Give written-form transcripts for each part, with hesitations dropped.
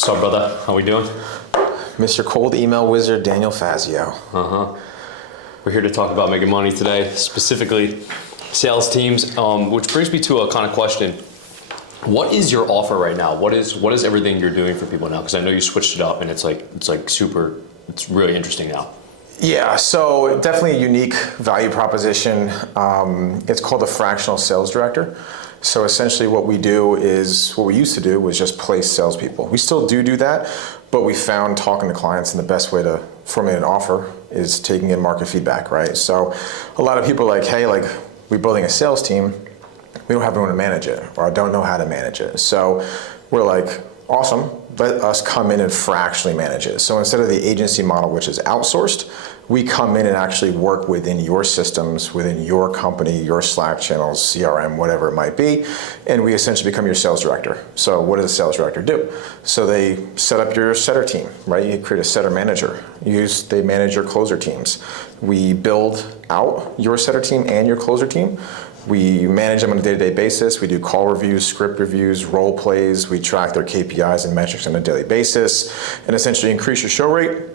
What's up, brother? How we doing? Mr. Cold Email Wizard, Daniel Fazio. We're here to talk about making money today, specifically sales teams, which brings me to a kind of question. What is your offer right now? What is everything you're doing for people now? Because I know you switched it up and it's really interesting now. Yeah, so definitely a unique value proposition. It's called the Fractional Sales Director. So essentially what we used to do was just place salespeople. We still do that, but we found talking to clients and the best way to formulate an offer is taking in market feedback, right? So a lot of people are like, hey, we're building a sales team, we don't have anyone to manage it, or I don't know how to manage it. So we're like, awesome, let us come in and fractionally manage it. So instead of the agency model, which is outsourced, we come in and actually work within your systems, within your company, your Slack channels, CRM, whatever it might be, and we essentially become your sales director. So what does a sales director do? So they set up your setter team, right? You create a setter manager. They manage your closer teams. We build out your setter team and your closer team. We manage them on a day-to-day basis. We do call reviews, script reviews, role plays. We track their KPIs and metrics on a daily basis, and essentially increase your show rate,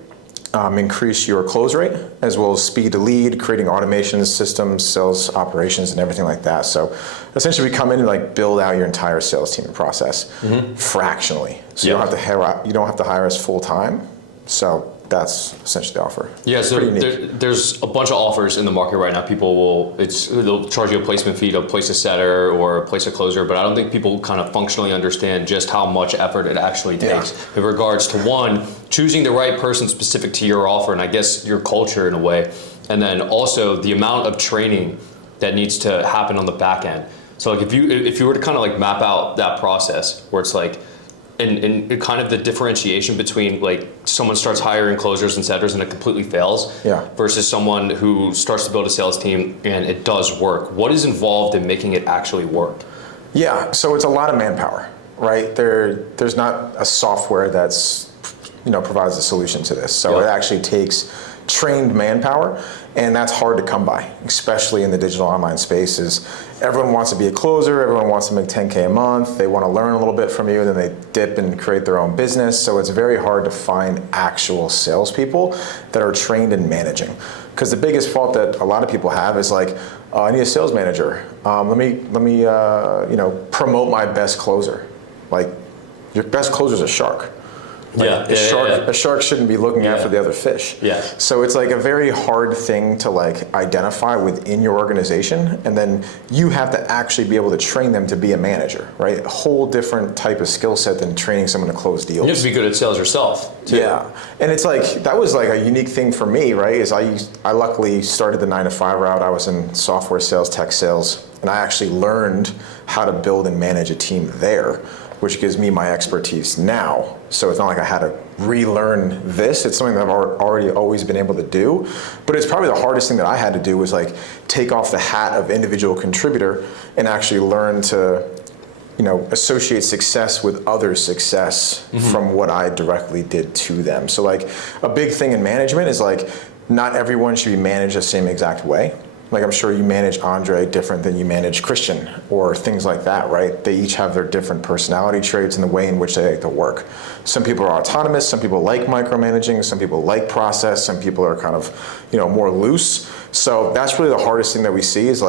increase your close rate, as well as speed to lead, creating automations, systems, sales operations, and everything like that. So essentially we come in and build out your entire sales team and process fractionally. So you don't have to hire us full time. So that's essentially the offer. Yeah, so there's a bunch of offers in the market right now. They'll charge you a placement fee to place a setter or place a closer, but I don't think people kind of functionally understand just how much effort it actually takes in regards to one, choosing the right person specific to your offer and I guess your culture in a way, and then also the amount of training that needs to happen on the back end. So if you were to kind of map out that process where it's and kind of the differentiation between someone starts hiring closers and setters and it completely fails versus someone who starts to build a sales team and it does work. What is involved in making it actually work? Yeah, so it's a lot of manpower, right? There's not a software that's provides a solution to this. So it actually takes trained manpower, and that's hard to come by, especially in the digital online spaces. Everyone wants to be a closer, everyone wants to make 10K a month, they want to learn a little bit from you, then they dip and create their own business. So it's very hard to find actual salespeople that are trained in managing. Because the biggest fault that a lot of people have is I need a sales manager. Let me promote my best closer. Your best closer is a shark. A shark shouldn't be looking after the other fish. Yeah. So it's a very hard thing to identify within your organization, and then you have to actually be able to train them to be a manager, right? A whole different type of skill set than training someone to close deals. You have to be good at sales yourself, too. Yeah, and it's that was a unique thing for me, right? Is I luckily started the 9-to-5 route. I was in software sales, tech sales, and I actually learned how to build and manage a team there, which gives me my expertise now. So it's not like I had to relearn this. It's something that I've already always been able to do. But it's probably the hardest thing that I had to do was take off the hat of individual contributor and actually learn to associate success with others' success from what I directly did to them. So a big thing in management is not everyone should be managed the same exact way. I'm sure you manage Andre different than you manage Christian or things like that, right? They each have their different personality traits and the way in which they like to work. Some people are autonomous, some people like micromanaging, some people like process, some people are kind of, more loose. So that's really the hardest thing that we see is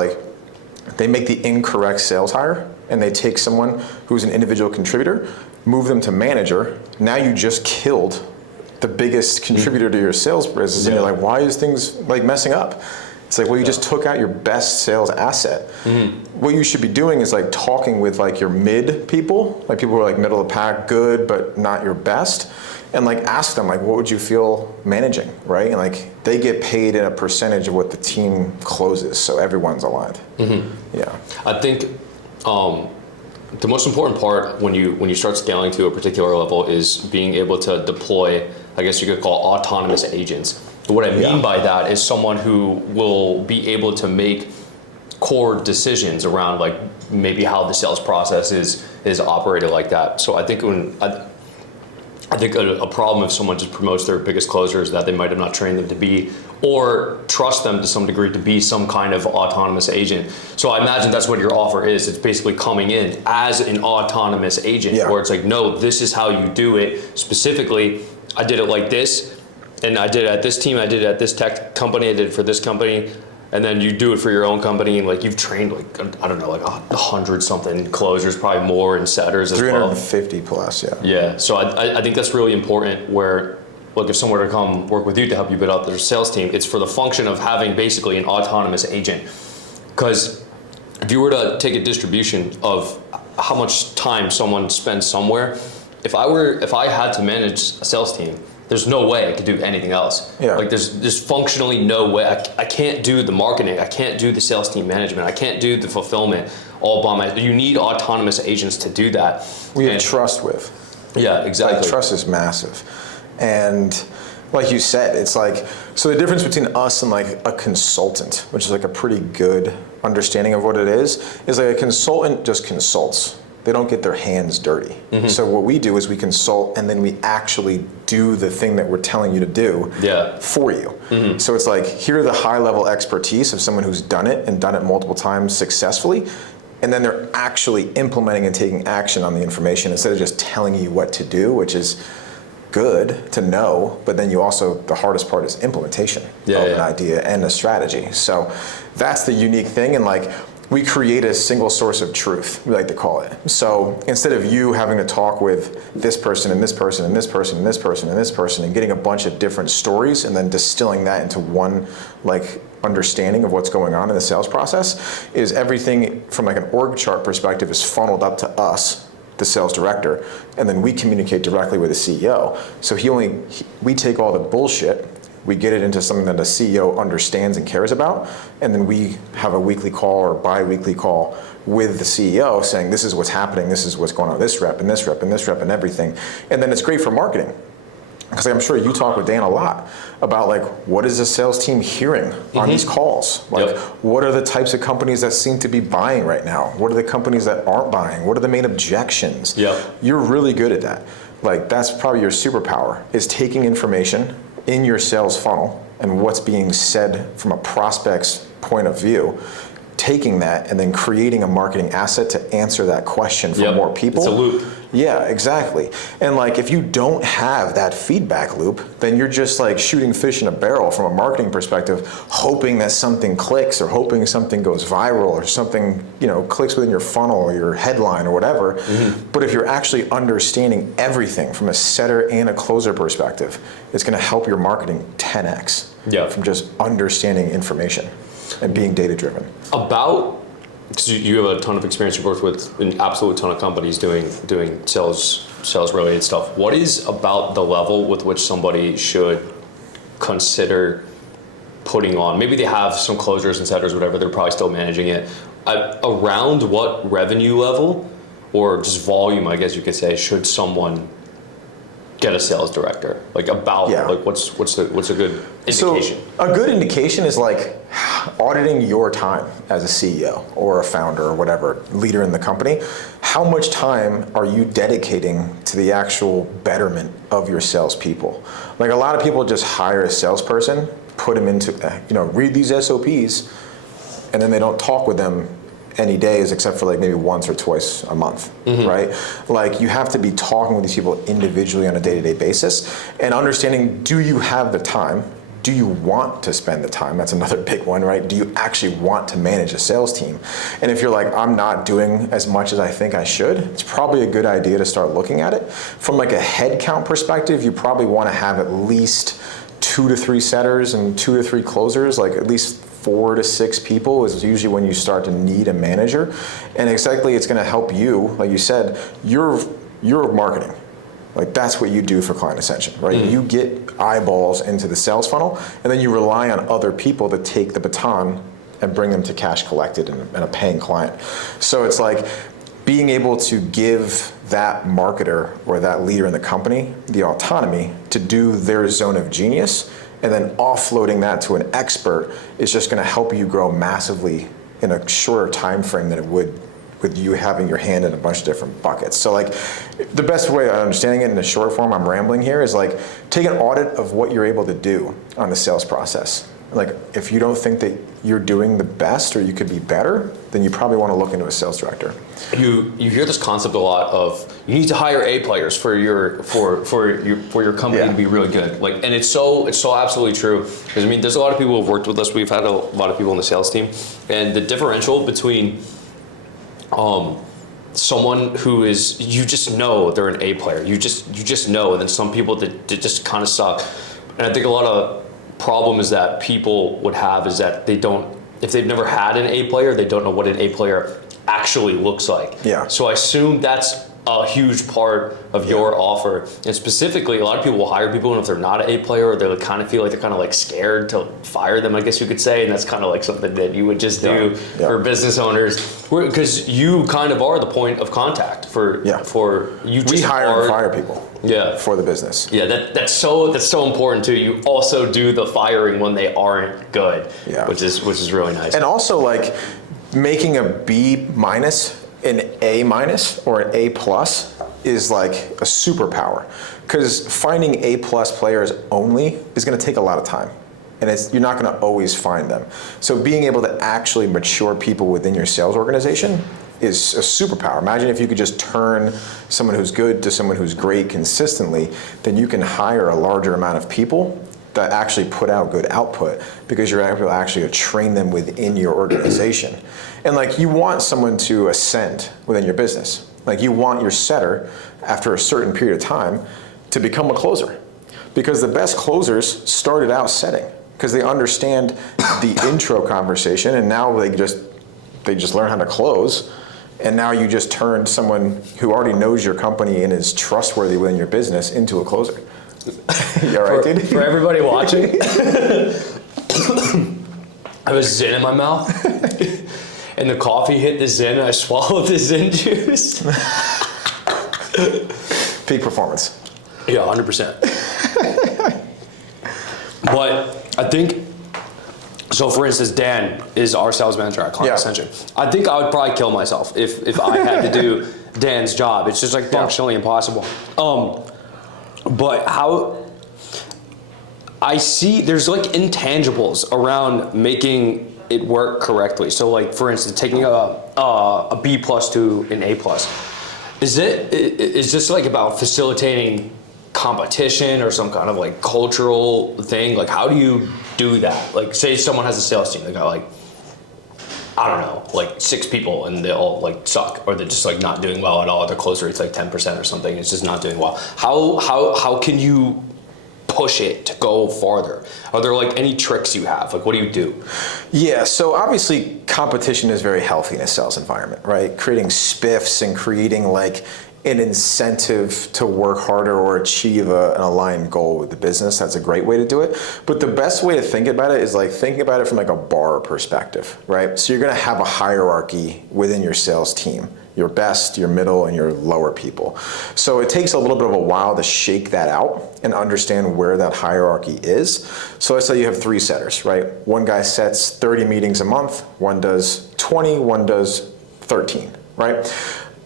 they make the incorrect sales hire and they take someone who's an individual contributor, move them to manager. Now you just killed the biggest contributor to your sales business and you're why is things messing up? It's you just took out your best sales asset. What you should be doing is talking with your mid people, people who are middle of the pack, good, but not your best, and ask them what would you feel managing, right? And they get paid in a percentage of what the team closes, so everyone's aligned. Yeah. I think the most important part when you start scaling to a particular level is being able to deploy, I guess you could call autonomous agents. But what I mean by that is someone who will be able to make core decisions around maybe how the sales process is operated like that. So I think I think a problem if someone just promotes their biggest closers that they might have not trained them to be, or trust them to some degree to be some kind of autonomous agent. So I imagine that's what your offer is. It's basically coming in as an autonomous agent, where it's like, no, this is how you do it. Specifically, I did it like this, and I did it at this team, I did it at this tech company, I did it for this company. And then you do it for your own company, and like you've trained like, I don't know, like 100 something closers, probably more, and setters as well. 350 plus, yeah. Yeah, so I think that's really important where, look, if someone were to come work with you to help you build out their sales team, it's for the function of having basically an autonomous agent. Because if you were to take a distribution of how much time someone spends somewhere, if I had to manage a sales team, there's no way I could do anything else. Yeah. Like there's functionally no way. I can't do the marketing. I can't do the sales team management. I can't do the fulfillment all by myself. You need autonomous agents to do that. We have trust with. Yeah, exactly. Like, trust is massive. And like you said, it's like, so the difference between us and like a consultant, which is like a pretty good understanding of what it is like a consultant just consults. They don't get their hands dirty. Mm-hmm. So what we do is we consult, and then we actually do the thing that we're telling you to do for you. Mm-hmm. So it's like, here are the high level expertise of someone who's done it and done it multiple times successfully. And then they're actually implementing and taking action on the information instead of just telling you what to do, which is good to know, but then you also, the hardest part is implementation of an idea and a strategy. So that's the unique thing. And like, we create a single source of truth, we like to call it. So instead of you having to talk with this person and this person and this person and this person and this person and getting a bunch of different stories and then distilling that into one like understanding of what's going on in the sales process, is everything from like an org chart perspective is funneled up to us, the sales director, and then we communicate directly with the CEO. So we take all the bullshit, we get it into something that a CEO understands and cares about, and then we have a weekly call or bi-weekly call with the CEO saying, this is what's happening, this is what's going on with this rep and this rep and this rep and everything. And then it's great for marketing. Because I'm sure you talk with Dan a lot about like, what is the sales team hearing on these calls? Like, what are the types of companies that seem to be buying right now? What are the companies that aren't buying? What are the main objections? You're really good at that. Like, that's probably your superpower, is taking information in your sales funnel and what's being said from a prospect's point of view, taking that and then creating a marketing asset to answer that question for more people. It's a loop. Yeah, exactly. And like, if you don't have that feedback loop, then you're just like shooting fish in a barrel from a marketing perspective, hoping that something clicks or hoping something goes viral or something, clicks within your funnel or your headline or whatever. Mm-hmm. But if you're actually understanding everything from a setter and a closer perspective, it's going to help your marketing 10x from just understanding information and being data driven. Because you have a ton of experience, you've worked with an absolute ton of companies doing sales related stuff. What is about the level with which somebody should consider putting on? Maybe they have some closers and setters, whatever, they're probably still managing it. Around what revenue level or just volume, I guess you could say, should someone get a sales director? Like what's a good indication? So a good indication is like auditing your time as a CEO or a founder or whatever, leader in the company. How much time are you dedicating to the actual betterment of your salespeople? Like, a lot of people just hire a salesperson, put them into, read these SOPs, and then they don't talk with them any days except for like maybe once or twice a month, right? Like, you have to be talking with these people individually on a day-to-day basis and understanding, do you have the time? Do you want to spend the time? That's another big one, right? Do you actually want to manage a sales team? And if you're like, I'm not doing as much as I think I should, it's probably a good idea to start looking at it. From like a head count perspective, you probably want to have at least 2 to 3 setters and 2 to 3 closers, like at least 4 to 6 people is usually when you start to need a manager. And exactly, it's going to help you, like you said, you're marketing. Like, that's what you do for Client Ascension, right? You get eyeballs into the sales funnel, and then you rely on other people to take the baton and bring them to cash collected and a paying client. So it's like being able to give that marketer or that leader in the company the autonomy to do their zone of genius, and then offloading that to an expert is just going to help you grow massively in a shorter time frame than it would with you having your hand in a bunch of different buckets. So like the best way of understanding it in the short form, I'm rambling here, is like take an audit of what you're able to do on the sales process. Like if you don't think that you're doing the best or you could be better, then you probably want to look into a sales director. You hear this concept a lot of you need to hire A players for your company to be really good. Like, and it's so absolutely true. Because I mean, there's a lot of people who've worked with us. We've had a lot of people on the sales team, and the differential between someone who is, you just know they're an A player. You just know, and then some people that just kind of suck. And I think a lot of problem is that people would have is that they don't, if they've never had an A player, they don't know what an A player actually looks like. Yeah. So I assume that's a huge part of your offer. And specifically, a lot of people will hire people, and if they're not an A player, or they kind of feel like they're kind of like scared to fire them, I guess you could say. And that's kind of like something that you would just do for business owners, because you kind of are the point of contact for you. We hire and fire people. For the business. Yeah, that's so important too. You also do the firing when they aren't good. Which is really nice. And also like making a B minus an A minus or an A plus is like a superpower, because finding A plus players only is going to take a lot of time, and you're not going to always find them. So being able to actually mature people within your sales organization is a superpower. Imagine if you could just turn someone who's good to someone who's great consistently, then you can hire a larger amount of people that actually put out good output, because you're able to actually train them within your organization. And like, you want someone to ascend within your business. Like, you want your setter, after a certain period of time, to become a closer, because the best closers started out setting, because they understand the intro conversation, and now they just learn how to close. And now you just turned someone who already knows your company and is trustworthy within your business into a closer. You all right, dude? For everybody watching, I was Zin in my mouth, and the coffee hit the Zin, and I swallowed the Zin juice. Peak performance. Yeah, 100%. But I think, so for instance, Dan is our sales manager at Ascension. I think I would probably kill myself if I had to do Dan's job. It's just like functionally impossible. But how I see, there's like intangibles around making it work correctly. So like, for instance, taking a B plus to an A plus. Is this like about facilitating competition or some kind of like cultural thing? Like, how do you do that? Like, say someone has a sales team, they got like, I don't know, like 6 people, and they all like suck, or they're just like not doing well at all. Their close rate's like 10% or something. It's just not doing well. How can you push it to go farther? Are there like any tricks you have? Like, what do you do? Yeah, so obviously competition is very healthy in a sales environment, right? Creating spiffs and creating like an incentive to work harder or achieve an aligned goal with the business. That's a great way to do it. But the best way to think about it is like thinking about it from like a bar perspective, right? So you're gonna have a hierarchy within your sales team. Your best, your middle, and your lower people. So it takes a little bit of a while to shake that out and understand where that hierarchy is. So let's say you have 3 setters, right? One guy sets 30 meetings a month, one does 20, one does 13, right?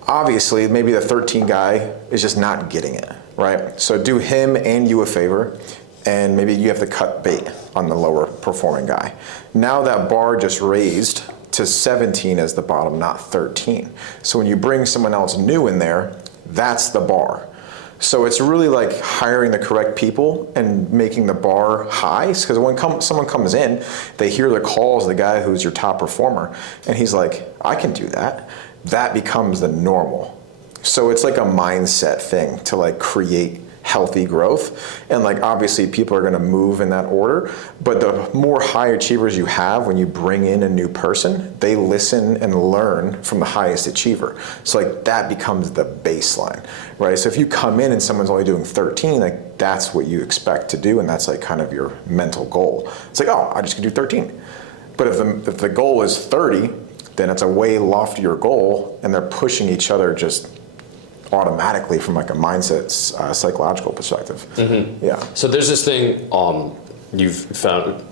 Obviously, maybe the 13 guy is just not getting it, right? So do him and you a favor, and maybe you have to cut bait on the lower performing guy. Now that bar just raised to 17 as the bottom, not 13. So when you bring someone else new in there, that's the bar. So it's really like hiring the correct people and making the bar high, because when someone comes in, they hear the calls of the guy who's your top performer, and he's like, I can do that. That becomes the normal. So it's like a mindset thing to like create healthy growth. And like, obviously people are gonna move in that order, but the more high achievers you have when you bring in a new person, they listen and learn from the highest achiever. So like that becomes the baseline, right? So if you come in and someone's only doing 13, like that's what you expect to do, and that's like kind of your mental goal. It's like, oh, I just can do 13. But if the goal is 30, then it's a way loftier goal, and they're pushing each other just automatically from like a mindset, psychological perspective. Mm-hmm. Yeah. So there's this thing you've found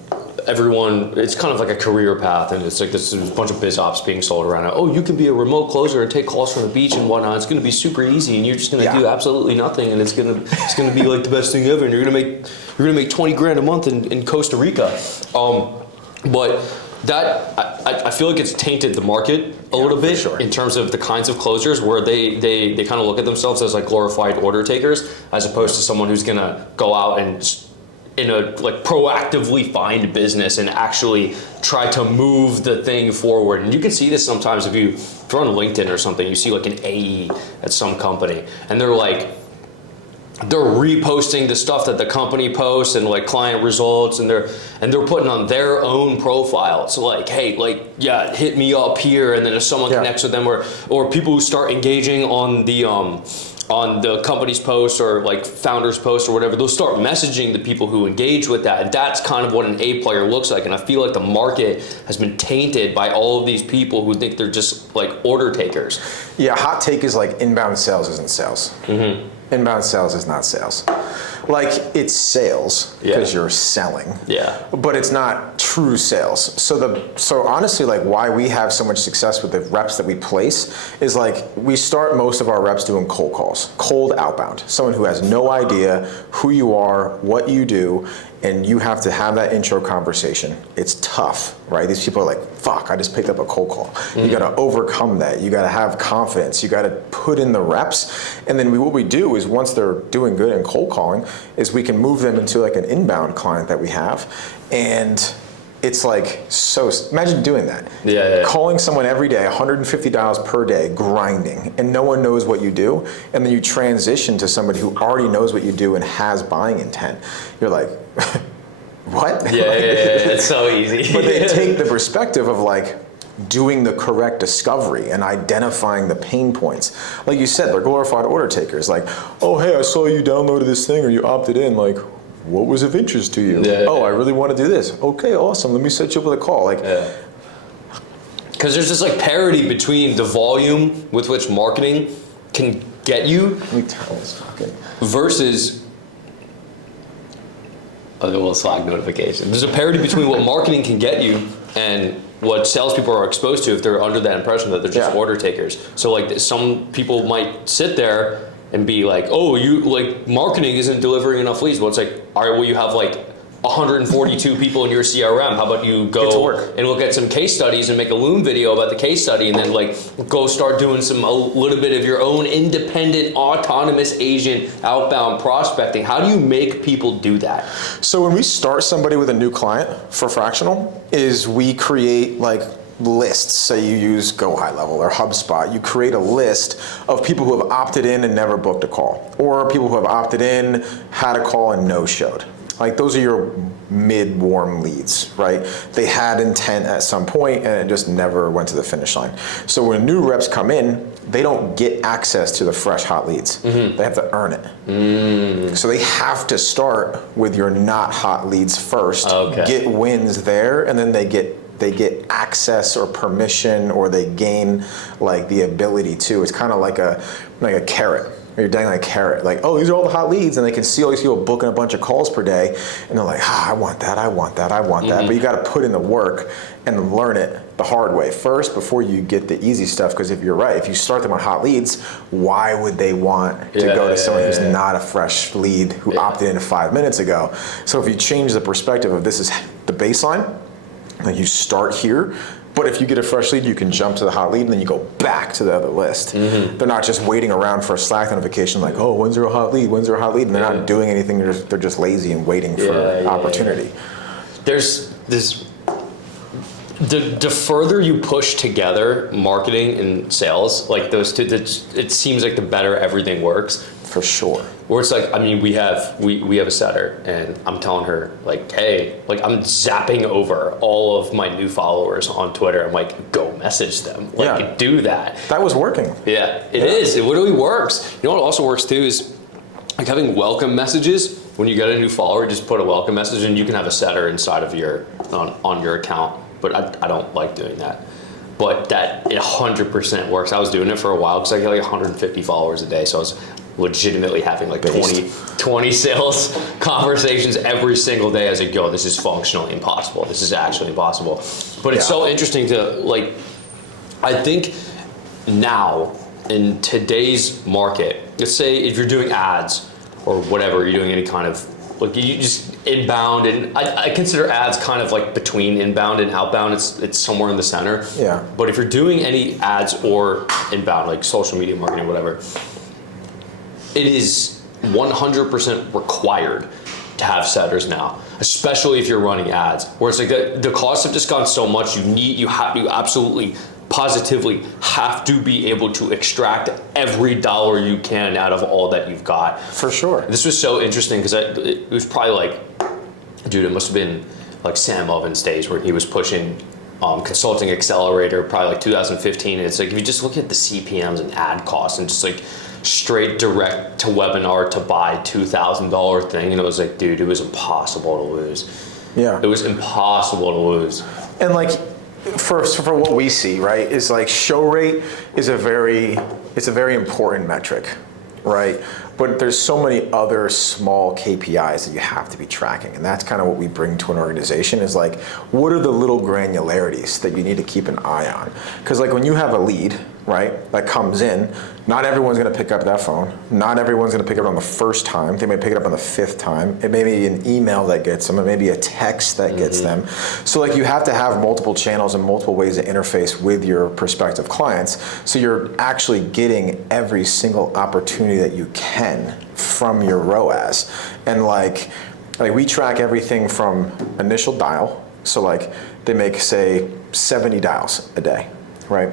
everyone, it's kind of like a career path, and it's like there's a bunch of biz ops being sold around it. Oh, you can be a remote closer and take calls from the beach and whatnot. It's going to be super easy, and you're just going to do absolutely nothing, and it's going to be like the best thing ever. And you're going to make 20 grand a month in Costa Rica. But that I feel like it's tainted the market a little bit in terms of the kinds of closers where they kind of look at themselves as like glorified order takers, as opposed to someone who's going to go out and proactively find business and actually try to move the thing forward. And you can see this sometimes if you're on LinkedIn or something, you see like an AE at some company, and they're reposting the stuff that the company posts and like client results, and they're putting on their own profile. So like, hey, hit me up here, and then if someone connects with them, or people who start engaging on the company's post or like founder's post or whatever, they'll start messaging the people who engage with that. And that's kind of what an A player looks like. And I feel like the market has been tainted by all of these people who think they're just like order takers. Yeah, hot take is like inbound sales isn't sales. Mm-hmm. Inbound sales is not sales. Like, it's sales because you're selling. Yeah. But it's not true sales. So honestly, like, why we have so much success with the reps that we place is like we start most of our reps doing cold calls, cold outbound. Someone who has no idea who you are, what you do, and you have to have that intro conversation. It's tough, right? These people are like, fuck, I just picked up a cold call. Mm-hmm. You gotta overcome that. You gotta have confidence. You gotta put in the reps. And then what we do is once they're doing good in cold calling, is we can move them into like an inbound client that we have. And it's like, so imagine doing that. Yeah. Calling someone every day, $150 per day, grinding, and no one knows what you do. And then you transition to somebody who already knows what you do and has buying intent. You're like, what? Yeah, it's so easy. But they take the perspective of like doing the correct discovery and identifying the pain points. Like you said, they're glorified order takers. Like, oh, hey, I saw you downloaded this thing or you opted in. Like, what was of interest to you? I really want to do this. Okay, awesome. Let me set you up with a call. Like, because there's this like parity between the volume with which marketing can get you versus a little Slack notification. There's a parity between what marketing can get you and what salespeople are exposed to if they're under that impression that they're just order takers. So like some people might sit there and be like, oh, you like marketing isn't delivering enough leads. Well, it's like, all right, well, you have like 142 people in your CRM. How about you go and look at some case studies and make a Loom video about the case study, and then like go start doing a little bit of your own independent autonomous agent outbound prospecting. How do you make people do that? So when we start somebody with a new client for Fractional, is we create like lists. Say you use Go High Level or HubSpot, you create a list of people who have opted in and never booked a call, or people who have opted in, had a call and no-showed. Like those are your mid-warm leads, right? They had intent at some point and it just never went to the finish line. So when new reps come in, they don't get access to the fresh hot leads. Mm-hmm. They have to earn it. So they have to start with your not hot leads first, get wins there, and then they get access or permission, or they gain like the ability to. It's kind of like a carrot. You're dangling a carrot, like, oh, these are all the hot leads, and they can see all these people booking a bunch of calls per day, and they're like, I want that. But you got to put in the work and learn it the hard way first before you get the easy stuff. Because if you're right, if you start them on hot leads, why would they want to go to someone who's not a fresh lead who opted in 5 minutes ago? So if you change the perspective of this is the baseline, like you start here. But if you get a fresh lead, you can jump to the hot lead and then you go back to the other list. Mm-hmm. They're not just waiting around for a Slack notification like, oh, when's there a hot lead? And they're not doing anything. They're just lazy and waiting for opportunity. There's this, the further you push together marketing and sales, like those two, it seems like the better everything works. For sure. Where it's like, I mean, we have a setter, and I'm telling her like, hey, like I'm zapping over all of my new followers on Twitter. I'm like, go message them, like do that. That was working. Yeah, it is. It literally works. You know what also works too is like having welcome messages. When you get a new follower, just put a welcome message, and you can have a setter inside of on your account. But I don't like doing that. But that 100% works. I was doing it for a while because I get like 150 followers a day, so I was legitimately having like 20 20 sales conversations every single day. I was like, yo, this is functionally impossible. This is actually impossible. But it's so interesting to, like, I think now in today's market, let's say if you're doing ads or whatever, you're doing any kind of, like, you just inbound, and I consider ads kind of like between inbound and outbound. It's somewhere in the center. Yeah. But if you're doing any ads or inbound, like social media marketing, whatever, it is 100% required to have setters now, especially if you're running ads, where it's like the costs have just gone so much. You absolutely positively have to be able to extract every dollar you can out of all that you've got. For sure. This was so interesting because it was probably like, dude, it must have been like Sam Oven's days where he was pushing Consulting Accelerator, probably like 2015. And it's like, if you just look at the CPMs and ad costs and just like straight direct to webinar to buy $2,000 thing, and it was like, dude, it was impossible to lose. Yeah. It was impossible to lose. And like, for what we see, right, is like show rate is a very important metric, right? But there's so many other small KPIs that you have to be tracking, and that's kind of what we bring to an organization is like, what are the little granularities that you need to keep an eye on? Because like when you have a lead, right, that comes in, not everyone's going to pick up that phone. Not everyone's going to pick it up on the first time. They may pick it up on the 5th time. It may be an email that gets them. It may be a text that gets them. So like you have to have multiple channels and multiple ways to interface with your prospective clients. So you're actually getting every single opportunity that you can from your ROAS. And like we track everything from initial dial. So like they make, say, 70 dials a day, right?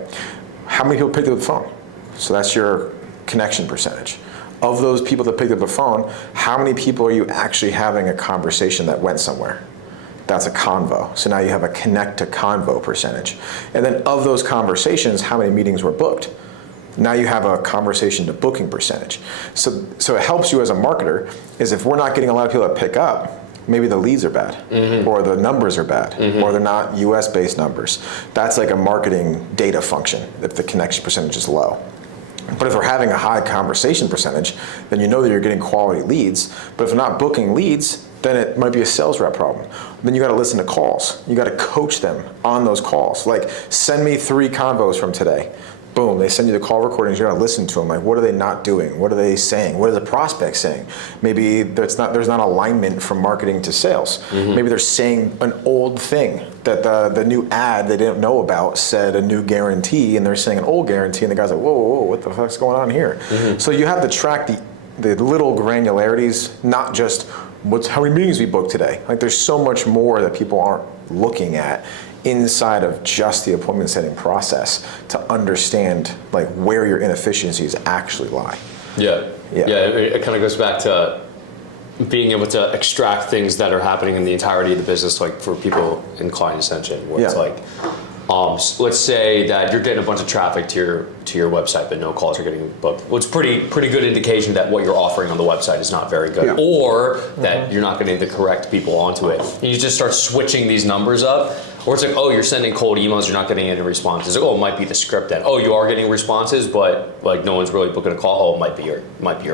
How many people picked up the phone? So that's your connection percentage. Of those people that picked up the phone, how many people are you actually having a conversation that went somewhere? That's a convo. So now you have a connect to convo percentage. And then of those conversations, how many meetings were booked? Now you have a conversation to booking percentage. So it helps you as a marketer is if we're not getting a lot of people that pick up, maybe the leads are bad, or the numbers are bad, or they're not US-based numbers. That's like a marketing data function if the connection percentage is low. But if we're having a high conversation percentage, then you know that you're getting quality leads. But if they're not booking leads, then it might be a sales rep problem. Then you got to listen to calls. You got to coach them on those calls. Like, send me 3 convos from today. Boom, they send you the call recordings, you gotta listen to them. Like, what are they not doing? What are they saying? What are the prospects saying? Maybe there's not alignment from marketing to sales. Maybe they're saying an old thing that the new ad they didn't know about said a new guarantee, and they're saying an old guarantee, and the guy's like, whoa, what the fuck's going on here? So you have to track the little granularities, not just how many meetings we booked today. Like, there's so much more that people aren't looking at inside of just the appointment setting process to understand like where your inefficiencies actually lie. Yeah. It kind of goes back to being able to extract things that are happening in the entirety of the business, like for people in client Ascension, where it's like, let's say that you're getting a bunch of traffic to your website, but no calls are getting booked. Well, it's pretty good indication that what you're offering on the website is not very good, or that you're not getting the correct people onto it. And you just start switching these numbers up. Or it's like, oh, you're sending cold emails, you're not getting any responses. Oh, it might be the script then. Oh, you are getting responses, but like no one's really booking a call. Oh, it might be your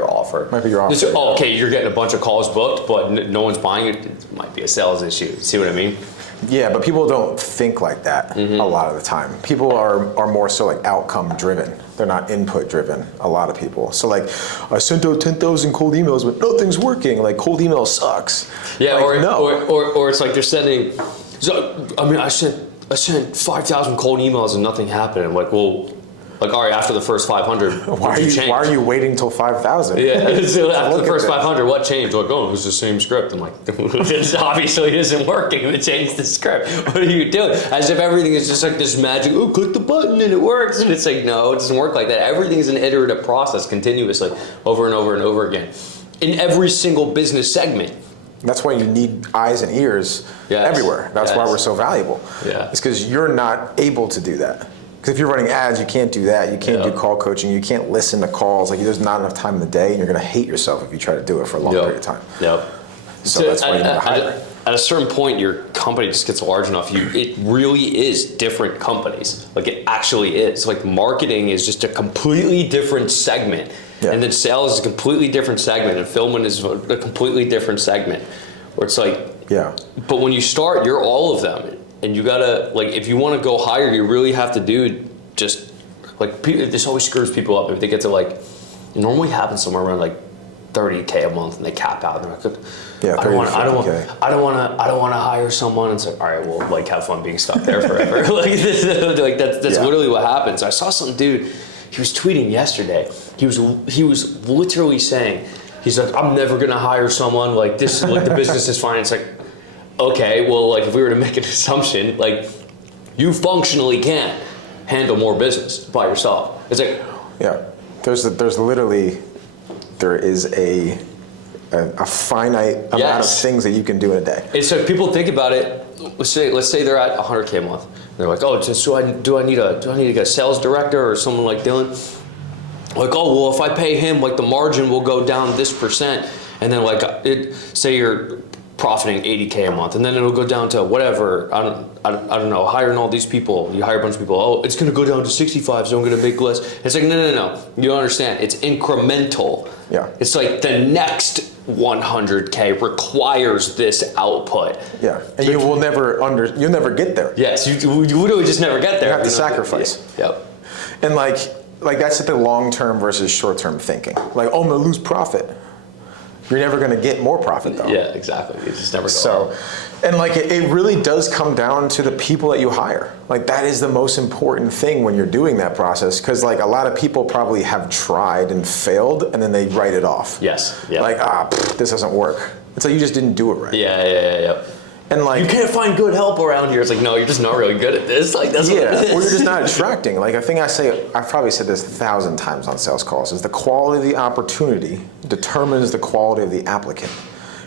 offer. Might be your offer. Oh, okay, you're getting a bunch of calls booked, but no one's buying it. It might be a sales issue. See what I mean? Yeah, but people don't think like that a lot of the time. People are more so like outcome driven. They're not input driven, a lot of people. So like, I sent out 10,000 cold emails, but nothing's working. Like, cold email sucks. Yeah, like, or it's like they're sending, so, I mean, I sent 5,000 cold emails and nothing happened. I'm like, well, like, all right, after the first 500, why are you waiting till 5,000? Yeah, so after the first 500, what changed? Like, oh, it was the same script. I'm like, this obviously isn't working. It changed the script. What are you doing? As if everything is just like this magic, oh, click the button and it works. And it's like, no, it doesn't work like that. Everything is an iterative process continuously, over and over and over again, in every single business segment. That's why you need eyes and ears everywhere. That's why we're so valuable. It's because you're not able to do that. Because if you're running ads, you can't do that. You can't do call coaching. You can't listen to calls. Like, there's not enough time in the day, and you're going to hate yourself if you try to do it for a long period of time. So that's why you need to hire. At a certain point, your company just gets large enough. It really is different companies. Like, it actually is. Like, marketing is just a completely different segment. Yeah. And then sales is a completely different segment, and fulfillment is a completely different segment. Where it's like, yeah. But when you start, you're all of them, and you gotta like, if you want to go higher, you really have to do just like this always screws people up if they get to like. It normally happens somewhere around like $30K a month, and they cap out. And they're like, yeah, I don't want to hire someone. And it's like, all right, well, like have fun being stuck there forever. like that's literally what happens. I saw some dude. He was tweeting yesterday. He was literally saying, he's like, I'm never gonna hire someone like this. Like the business is fine. It's like, okay, well, like if we were to make an assumption, like you functionally can't handle more business by yourself. It's like, yeah, there is a finite amount of things that you can do in a day. And so people think about it. Let's say they're at 100K a month. They're like, oh, do I need a sales director or someone like Dylan? Like, oh, well, if I pay him, like the margin will go down this %, and then like say you're profiting 80K a month, and then it'll go down to whatever. I don't know. Hiring all these people, you hire a bunch of people. Oh, it's gonna go down to 65, so I'm gonna make less. It's like no. You don't understand. It's incremental. Yeah. It's like the next 100K requires this output. Yeah, and you'll never get there. Yes, you literally just never get there. You have to sacrifice. Yeah. Yep. And like that's the long-term versus short-term thinking. Like, oh, I'm gonna lose profit. You're never gonna get more profit though. Yeah, exactly. It just never goes. So, and like it really does come down to the people that you hire. Like that is the most important thing when you're doing that process, because like a lot of people probably have tried and failed, and then they write it off. Yes. Yeah. Like this doesn't work. It's like you just didn't do it right. Yeah. And like you can't find good help around here. It's like no, you're just not really good at this. Like that's what it is. Or you're just not attracting. Like a thing I've probably said this 1,000 times on sales calls is the quality of the opportunity determines the quality of the applicant.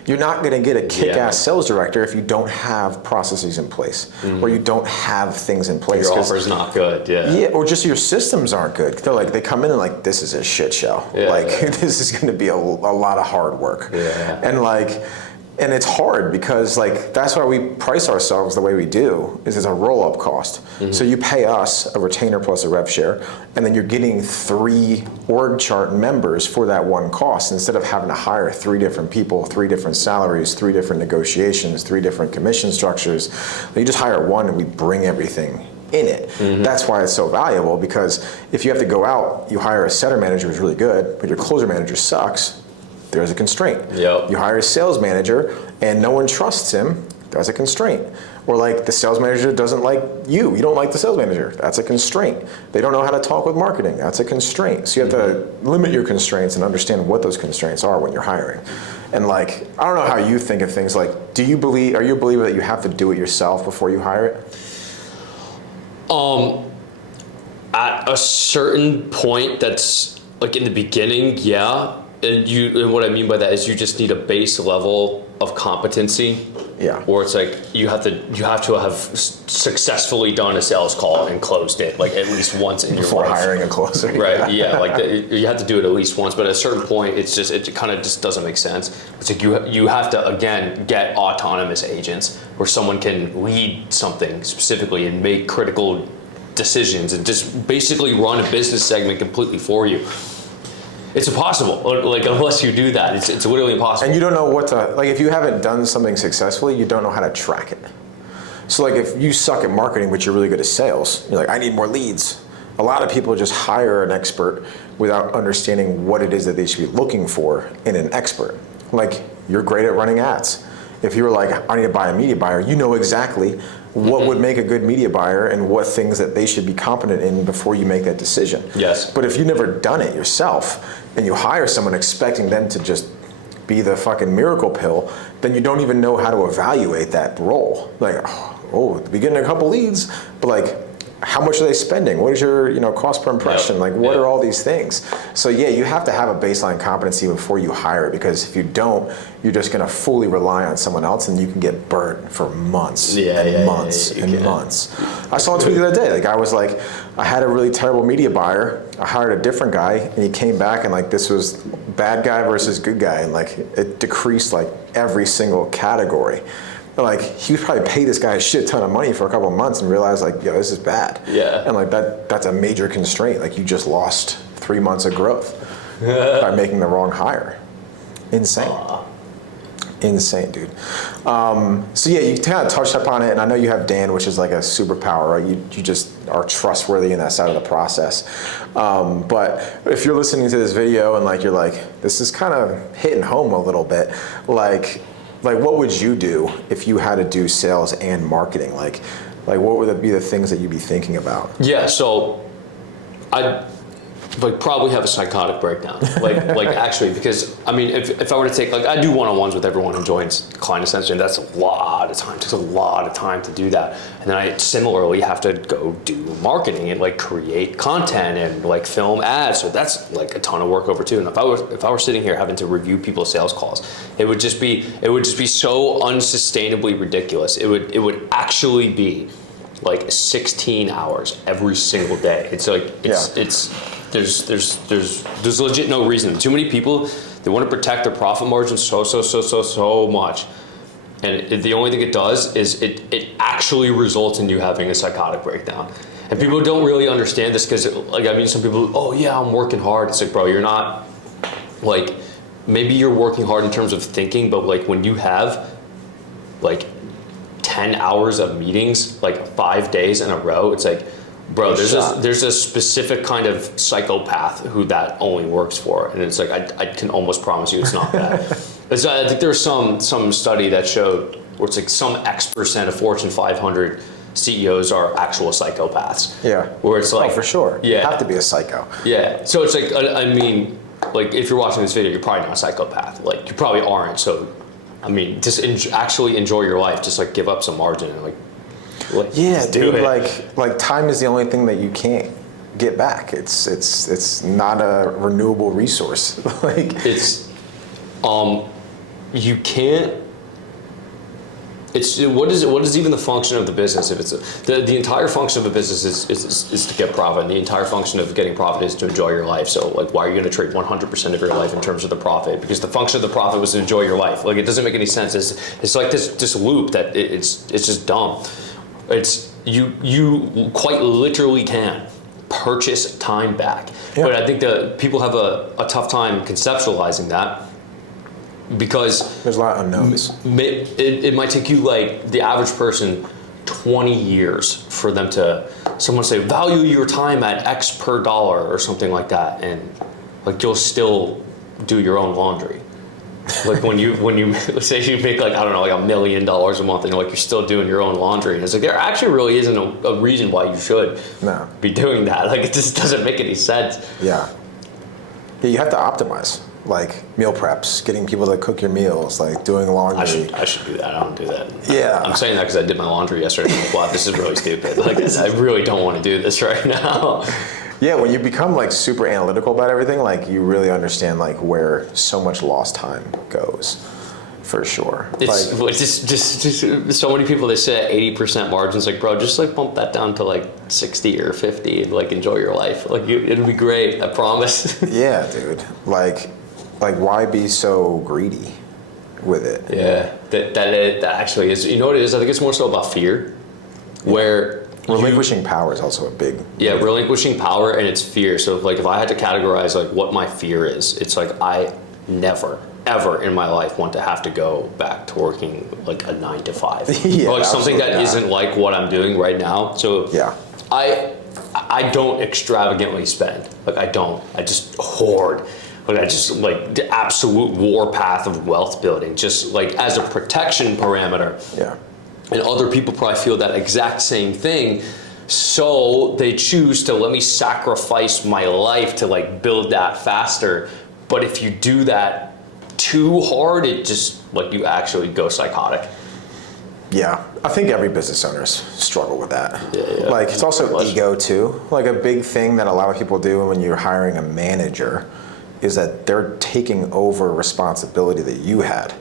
You're not going to get a kick-ass sales director if you don't have processes in place, or you don't have things in place. Your offer's not good. Yeah, or just your systems aren't good. They're like, they come in and like, this is a shit show. Yeah, like this is going to be a lot of hard work. Yeah. And it's hard because like that's why we price ourselves the way we do is as a roll-up cost. So you pay us a retainer plus a rev share, and then you're getting 3 org chart members for that one cost instead of having to hire 3 different people, 3 different salaries, 3 different negotiations, 3 different commission structures. You just hire one and we bring everything in it. That's why it's so valuable, because if you have to go out, you hire a setter manager who's really good, but your closer manager sucks, there's a constraint. Yep. You hire a sales manager and no one trusts him, there's a constraint. Or like the sales manager doesn't like you don't like the sales manager, that's a constraint. They don't know how to talk with marketing, that's a constraint. So you have to limit your constraints and understand what those constraints are when you're hiring. And like, I don't know how you think of things, like, are you a believer that you have to do it yourself before you hire it? At a certain point, that's like in the beginning, yeah. And what I mean by that is you just need a base level of competency. Yeah. Or it's like you have to have successfully done a sales call and closed it like at least once in your life. Before hiring a closer. Right. Yeah. Like you have to do it at least once, but at a certain point, it kind of just doesn't make sense. It's like you have to again get autonomous agents where someone can lead something specifically and make critical decisions and just basically run a business segment completely for you. It's impossible, like unless you do that, it's literally impossible. And you don't know what to, like if you haven't done something successfully, you don't know how to track it. So like if you suck at marketing, but you're really good at sales, you're like, I need more leads. A lot of people just hire an expert without understanding what it is that they should be looking for in an expert. Like you're great at running ads. If you were like, I need to buy a media buyer, you know exactly what would make a good media buyer and what things that they should be competent in before you make that decision. Yes. But if you've never done it yourself and you hire someone expecting them to just be the fucking miracle pill, then you don't even know how to evaluate that role. Like, oh, we getting a couple leads, but like, how much are they spending? What is your cost per impression? Like what are all these things? So yeah, you have to have a baseline competency before you hire, because if you don't, you're just gonna fully rely on someone else and you can get burnt for months and months. I saw a tweet the other day, the guy was like, I had a really terrible media buyer, I hired a different guy and he came back and like this was bad guy versus good guy, and like it decreased like every single category. Like he would probably pay this guy a shit ton of money for a couple of months and realize like, yo, this is bad. Yeah. And like that's a major constraint. Like you just lost 3 months of growth. by making the wrong hire. Insane. Insane, dude. So yeah, you kind of touched upon it, and I know you have Dan, which is like a superpower, right? You just are trustworthy in that side of the process. But if you're listening to this video and like you're like, this is kind of hitting home a little bit, like what would you do if you had to do sales and marketing? Like what would be the things that you'd be thinking about? Yeah, so I'd probably have a psychotic breakdown. Like actually, because I mean, if I were to take, like, I do one-on-ones with everyone who joins Client Ascension. That's a lot of time. It takes a lot of time to do that. And then I similarly have to go do marketing and like create content and like film ads. So that's like a ton of work over too. And if I were sitting here having to review people's sales calls, it would just be so unsustainably ridiculous. It would actually be like 16 hours every single day. It's like there's legit no reason. Too many people, they want to protect their profit margins so much. And the only thing it does is it actually results in you having a psychotic breakdown. And people don't really understand this because, like, I mean, some people, oh yeah, I'm working hard. It's like, bro, you're not, like, maybe you're working hard in terms of thinking, but like when you have like 10 hours of meetings, like 5 days in a row, it's like, bro, there's a specific kind of psychopath who that only works for, and it's like I can almost promise you it's not that. I think there's some study that showed where it's like some X% of Fortune 500 CEOs are actual psychopaths. Yeah. Where it's like, for sure. Yeah. You have to be a psycho. Yeah. So it's like, I mean, like if you're watching this video, you're probably not a psychopath. Like you probably aren't. So, I mean, just actually enjoy your life. Just like give up some margin and like. Yeah, dude. Like time is the only thing that you can't get back. It's not a renewable resource. Like it's, you can't. It's what is even the function of the business if it's the entire function of a business is to get profit, and the entire function of getting profit is to enjoy your life. So like, why are you going to trade 100% of your life in terms of the profit? Because the function of the profit was to enjoy your life. Like it doesn't make any sense. It's like this loop that it's just dumb. It's you quite literally can purchase time back, but I think that people have a tough time conceptualizing that because there's a lot of unknowns. It might take you, like the average person, 20 years for them to someone say value your time at X per dollar or something like that, and like you'll still do your own laundry. Like when you say you make like, I don't know, like $1 million a month, and you're still doing your own laundry, and it's like there actually really isn't a reason why you should be doing that. Like it just doesn't make any sense. Yeah, you have to optimize, like meal preps, getting people to cook your meals, like doing laundry. I should do that. I don't do that. Yeah, I'm saying that because I did my laundry yesterday. I'm like, wow, this is really stupid. Like I really don't want to do this right now. Yeah, when you become like super analytical about everything, like you really understand like where so much lost time goes, for sure. It's like, just so many people, they say 80% margins. Like, bro, just like bump that down to like 60 or 50 and like enjoy your life. Like it'll be great, I promise. Yeah, dude. Like why be so greedy with it? Yeah, that actually is. You know what it is? I think it's more so about fear, where. Relinquishing power is also a big. Yeah, relinquishing power, and it's fear. So like if I had to categorize like what my fear is, it's like I never ever in my life want to have to go back to working like a 9 to 5. Yeah, or like something that isn't like what I'm doing right now. So yeah, I don't extravagantly spend. Like I just hoard. Like I just like the absolute warpath of wealth building, just like as a protection parameter. Yeah. And other people probably feel that exact same thing, so they choose to let me sacrifice my life to like build that faster. But if you do that too hard, it just like you actually go psychotic. Yeah, I think every business owners struggle with that. Yeah. Like it's also ego too. Like a big thing that a lot of people do when you're hiring a manager is that they're taking over responsibility that you had.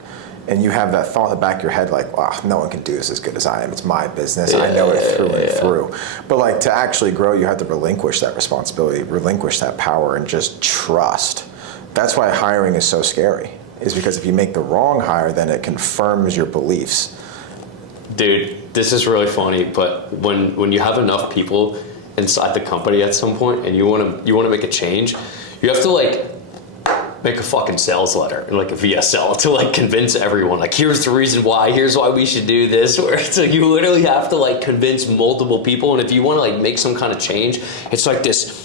And you have that thought in the back of your head like, wow, no one can do this as good as I am. It's my business. I know it through and through. But like to actually grow, you have to relinquish that responsibility, relinquish that power, and just trust. That's why hiring is so scary, is because if you make the wrong hire, then it confirms your beliefs. Dude, this is really funny, but when you have enough people inside the company at some point and you want to make a change, you have to like make a fucking sales letter, like a VSL, to like convince everyone, like, here's the reason why, here's why we should do this, where it's like you literally have to like convince multiple people, and if you want to like make some kind of change, it's like this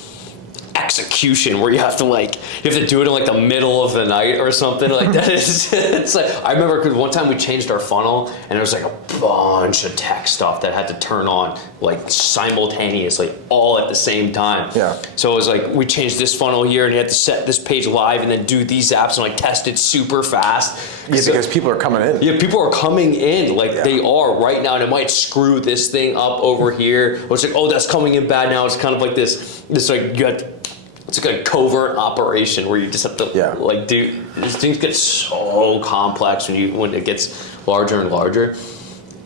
execution where you have to do it in like the middle of the night or something like that. It's like, I remember because one time we changed our funnel and there was like a bunch of tech stuff that had to turn on like simultaneously all at the same time. Yeah. So it was like, we changed this funnel here and you had to set this page live and then do these apps and like test it super fast. Yeah, because people are coming in. Yeah, people are coming in like they are right now, and it might screw this thing up over here. Or it's like, oh, that's coming in bad now. It's kind of like this like, it's like a covert operation where you just have to like do, these things get so complex when it gets larger and larger.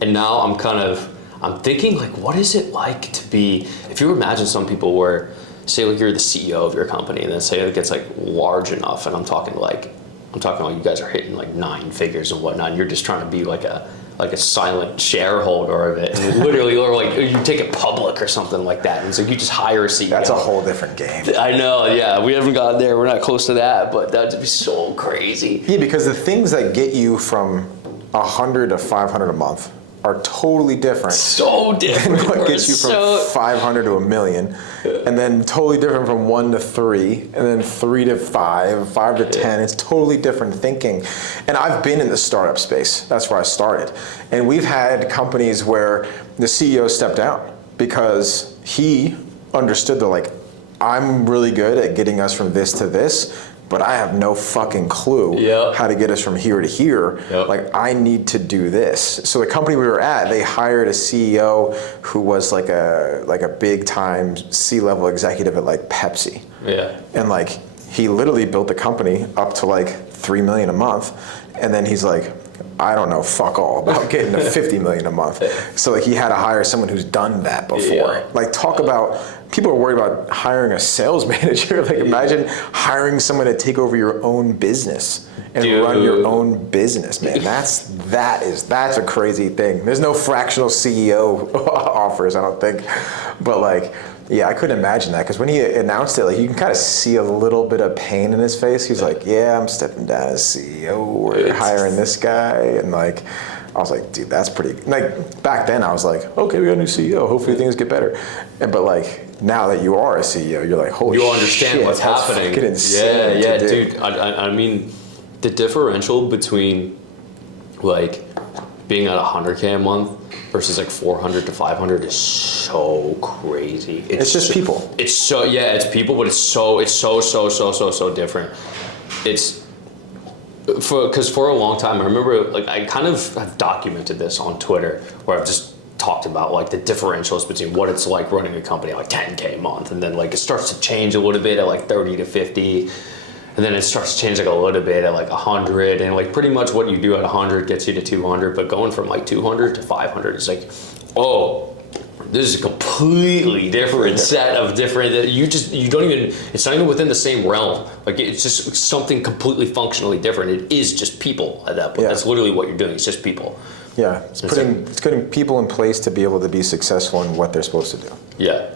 And now I'm thinking like, what is it like to be, if you imagine some people where, say like you're the CEO of your company, and then say it gets like large enough, and I'm talking like you guys are hitting like 9 figures and whatnot, and you're just trying to be like a silent shareholder of it, and literally, or like you take it public or something like that, and so you just hire a CEO. That's a whole different game. I know, yeah, we haven't gotten there, we're not close to that, but that'd be so crazy. Yeah, because the things that get you from 100 to 500 a month are totally different. So different. Than what gets you from 500 to $1 million, and then totally different from 1 to 3, and then 3 to 5, 5 to 10. It's totally different thinking. And I've been in the startup space. That's where I started. And we've had companies where the CEO stepped down because he understood that, like, I'm really good at getting us from this to this, but I have no fucking clue how to get us from here to here. Like, I need to do this. So the company we were at, they hired a CEO who was like a big time C-level executive at like Pepsi. Yeah. And like, he literally built the company up to like $3 million a month. And then he's like, I don't know fuck all about getting to $50 million a month. So like, he had to hire someone who's done that before. Like, talk about, people are worried about hiring a sales manager. Like, imagine hiring someone to take over your own business and run your own business, man. That's a crazy thing. There's no fractional CEO offers, I don't think. But like, yeah, I couldn't imagine that, because when he announced it, like, you can kind of see a little bit of pain in his face. He's like, yeah, I'm stepping down as CEO. We're hiring this guy. And like, I was like, dude, that's pretty, like, back then I was like, okay, we got a new CEO. Hopefully things get better. But like, now that you are a CEO, you're like, holy shit. You understand what's happening. Fucking insane. Yeah, dude. I mean, the differential between like being at 100K a month versus like 400 to 500 is so crazy. It's just people. It's so, yeah, it's people, but it's so different. It's because for a long time, I remember, like, I kind of have documented this on Twitter, where I've just talked about like the differentials between what it's like running a company at like 10K a month, and then like it starts to change a little bit at like 30 to 50. And then it starts to change like a little bit at like 100, and like pretty much what you do at 100 gets you to 200, but going from like 200 to 500 is like, oh, this is a completely different set of different, you don't even, it's not even within the same realm. Like, it's just something completely functionally different. It is just people at that point. That's literally what you're doing. It's just people. Yeah, it's putting people in place to be able to be successful in what they're supposed to do. Yeah.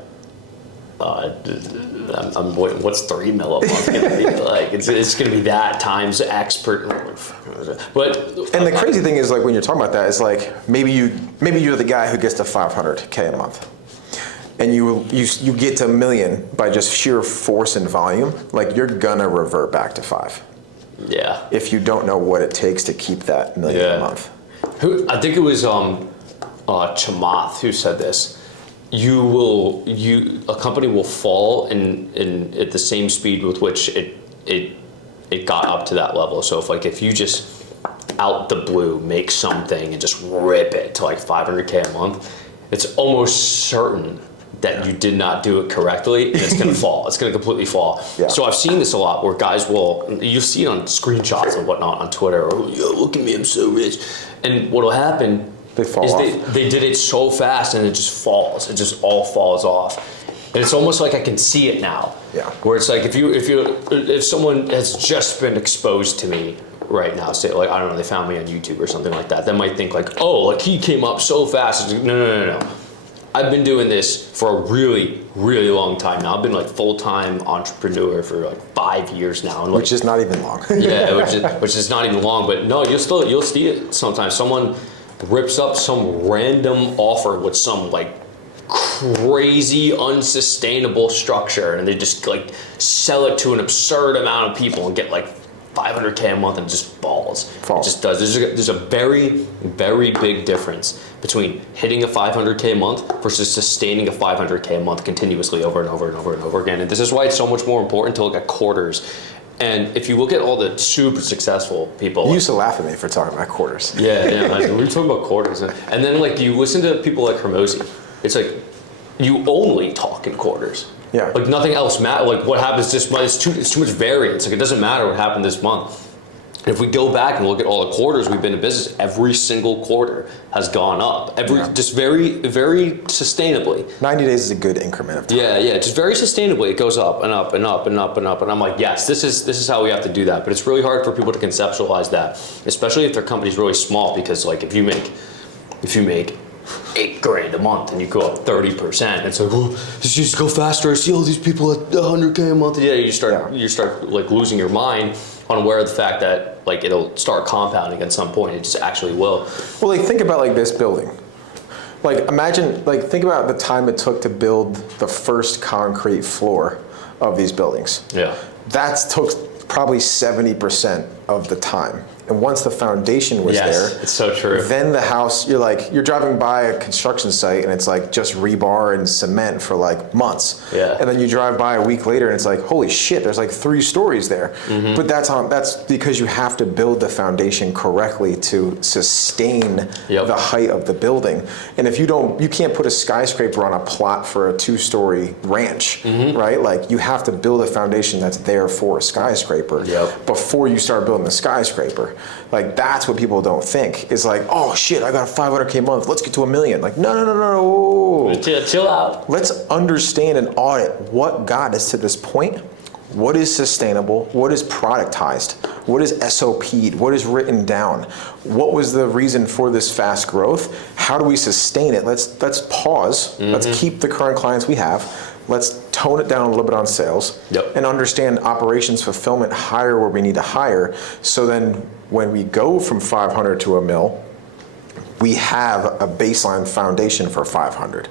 I'm waiting, what's 3 mil a month gonna be like? It's gonna be that times X per. But and the crazy thing is, like, when you're talking about that, it's like maybe you're the guy who gets to 500K a month, and you get to $1 million by just sheer force and volume. Like, you're gonna revert back to 5. Yeah. If you don't know what it takes to keep that $1 million a month. I think it was Chamath who said this. A company will fall in at the same speed with which it got up to that level. So if you just out the blue make something and just rip it to like 500K a month, it's almost certain that you did not do it correctly, and it's gonna fall. It's gonna completely fall. Yeah. So I've seen this a lot where guys you see it on screenshots and whatnot on Twitter, or, yo, look at me, I'm so rich. And what'll happen, they did it so fast, and it just falls. It just all falls off. And it's almost like I can see it now. Yeah. Where it's like, if someone has just been exposed to me right now, say, like, I don't know, they found me on YouTube or something like that, they might think like, oh, like, he came up so fast. It's like, no. I've been doing this for a really, really long time now. I've been like full-time entrepreneur for like 5 years now. And like, which is not even long. yeah, which is not even long, but no, you'll see it sometimes. Someone rips up some random offer with some like crazy unsustainable structure, and they just like sell it to an absurd amount of people and get like 500K a month and just falls. It just does. There's a very, very big difference between hitting a 500K a month versus sustaining a 500K a month continuously over and over and over and over again. And this is why it's so much more important to look at quarters. And if you look at all the super successful people, You used to laugh at me for talking about quarters. yeah, like, we were talking about quarters, and then like you listen to people like Hermosi, it's like you only talk in quarters. Yeah. Like nothing else matters. Like what happens this month, it's too much variance. Like it doesn't matter what happened this month. If we go back and look at all the quarters we've been in business, every single quarter has gone up. Just very, very sustainably. 90 days is a good increment of time. Yeah, just very sustainably. It goes up and up and up and up and up. And I'm like, yes, this is how we have to do that. But it's really hard for people to conceptualize that, especially if their company's really small, because like if you make $8,000 a month and you go up 30%, it's like, oh, just go faster. I see all these people at 100K a month. Yeah, you start like losing your mind, unaware of the fact that like it'll start compounding at some point. It just actually will. Well, like think about like this building. Like imagine, like think about the time it took to build the first concrete floor of these buildings. Yeah. That took probably 70% of the time. And once the foundation was there, it's so true. Then the house, you're driving by a construction site and it's like just rebar and cement for like months. Yeah. And then you drive by a week later and it's like, holy shit, there's like 3 stories there. Mm-hmm. But that's because you have to build the foundation correctly to sustain the height of the building. And if you can't put a skyscraper on a plot for a 2-story ranch, right? Like you have to build a foundation that's there for a skyscraper before you start building the skyscraper. Like that's what people don't think is like, oh shit, I got a 500K a month. Let's get to $1 million. Like no. Chill out. Let's understand and audit what got us to this point. What is sustainable? What is productized? What is SOP'd? What is written down? What was the reason for this fast growth? How do we sustain it? Let's pause. Let's keep the current clients we have. Let's tone it down a little bit on sales and understand operations fulfillment, hire where we need to hire. So then when we go from 500 to $1 million, we have a baseline foundation for 500.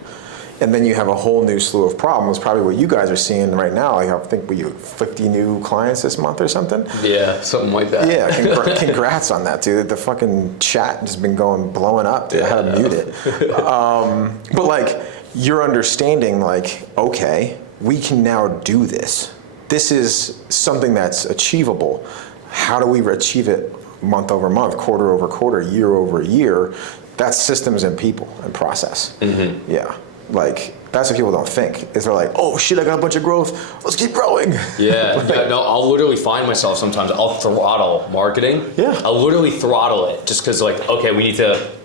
And then you have a whole new slew of problems, probably what you guys are seeing right now. I think we have 50 new clients this month or something. Yeah, something like that. Yeah, congrats on that, dude. The fucking chat has been blowing up, dude. I had to mute it. But like, you're understanding like, okay, we can now do this. This is something that's achievable. How do we achieve it month over month, quarter over quarter, year over year? That's systems and people and process. Mm-hmm. Yeah. Like, that's what people don't think, is they're like, oh shit, I got a bunch of growth, let's keep growing. Yeah, no, I'll literally find myself sometimes, I'll throttle marketing. Yeah. I'll literally throttle it just because like, okay, we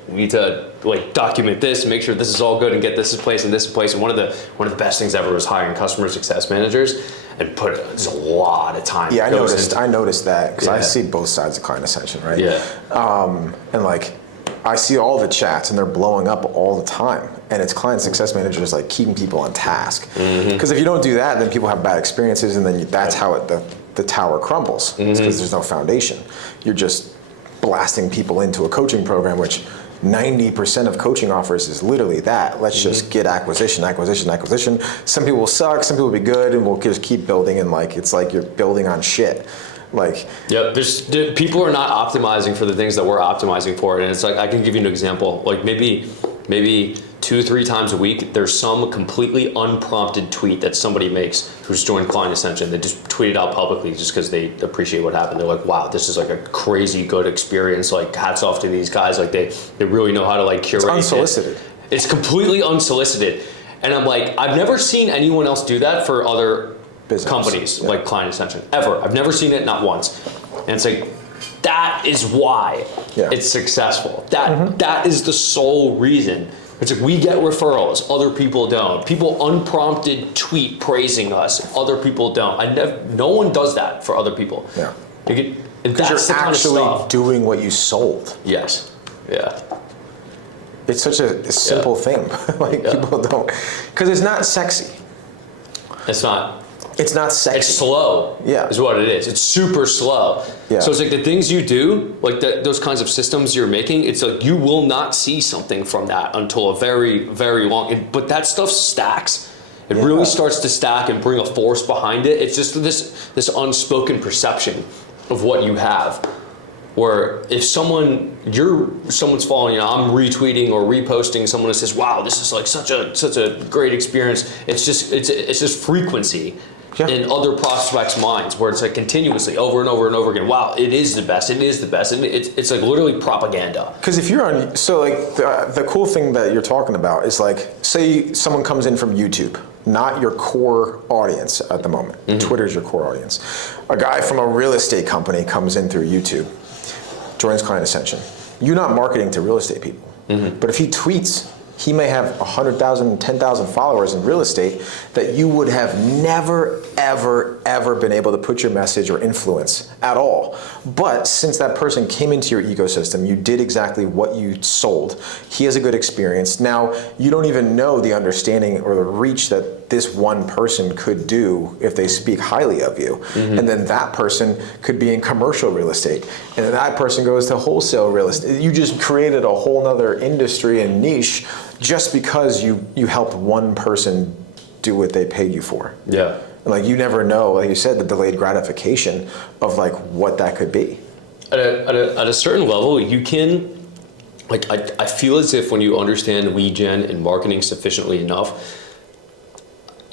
need to like document this, make sure this is all good and get this in place and this in place. And one of the best things ever was hiring customer success managers and there's a lot of time. Yeah, I noticed that because I see both sides of client Ascension, right? Yeah. And like, I see all the chats and they're blowing up all the time. And it's client success managers like keeping people on task. Because if you don't do that, then people have bad experiences and then that's how the tower crumbles. It's because there's no foundation. You're just blasting people into a coaching program, which 90% of coaching offers is literally that. Let's just get acquisition. Some people will suck, some people will be good, and we'll just keep building, and like it's like you're building on shit. Like, people are not optimizing for the things that we're optimizing for, and it's like I can give you an example. Like maybe 2-3 times a week, there's some completely unprompted tweet that somebody makes who's joined Client Ascension. They just tweet it out publicly just because they appreciate what happened. They're like, wow, this is like a crazy good experience. Like, hats off to these guys. Like, they really know how to like curate. It's unsolicited. It's completely unsolicited. And I'm like, I've never seen anyone else do that for other companies like Client Ascension, ever. I've never seen it, not once. And it's like, that is why it's successful. That is the sole reason. It's like we get referrals, other people don't. People unprompted tweet praising us, other people don't. No one does that for other people. Yeah. Because you're actually doing what you sold. Yes. Yeah. It's such a simple thing. Like people don't, because it's not sexy. It's not. It's not sexy. It's slow. Yeah. Is what it is. It's super slow. Yeah. So it's like the things you do, like those kinds of systems you're making, it's like you will not see something from that until a very, very long, but that stuff stacks. It really starts to stack and bring a force behind it. It's just this unspoken perception of what you have. Where if someone's following you, I'm retweeting or reposting someone that says, "Wow, this is like such a great experience." It's just frequency in other prospects' minds, where it's like continuously over and over and over again. Wow, it is the best. It is the best. And it's like literally propaganda. Because if you're on, so like the cool thing that you're talking about is like, say someone comes in from YouTube, not your core audience at the moment. Twitter's your core audience. A guy from a real estate company comes in through YouTube, joins Client Ascension. You're not marketing to real estate people. But if he tweets, he may have 100,000, 10,000 followers in real estate that you would have never, ever been able to put your message or influence at all. But since that person came into your ecosystem, you did exactly what you sold. He has a good experience. Now, you don't even know the understanding or the reach that this one person could do if they speak highly of you. And then that person could be in commercial real estate. And then that person goes to wholesale real estate. You just created a whole nother industry and niche just because you helped one person do what they paid you for. Yeah. And like you never know, like you said, the delayed gratification of like what that could be. At a certain level, you can, like I feel as if when you understand lead gen and marketing sufficiently enough,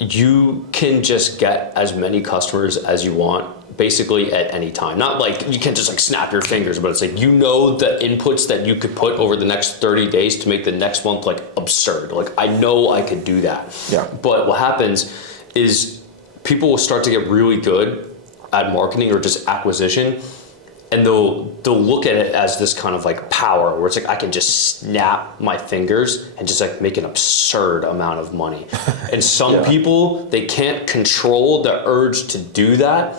you can just get as many customers as you want basically at any time. Not like you can't just like snap your fingers, but it's like you know the inputs that you could put over the next 30 days to make the next month like absurd. Like I know I could do that. Yeah. But what happens is people will start to get really good at marketing or just acquisition, and they'll look at it as this kind of like power where it's like I can just snap my fingers and just like make an absurd amount of money. And some people, they can't control the urge to do that.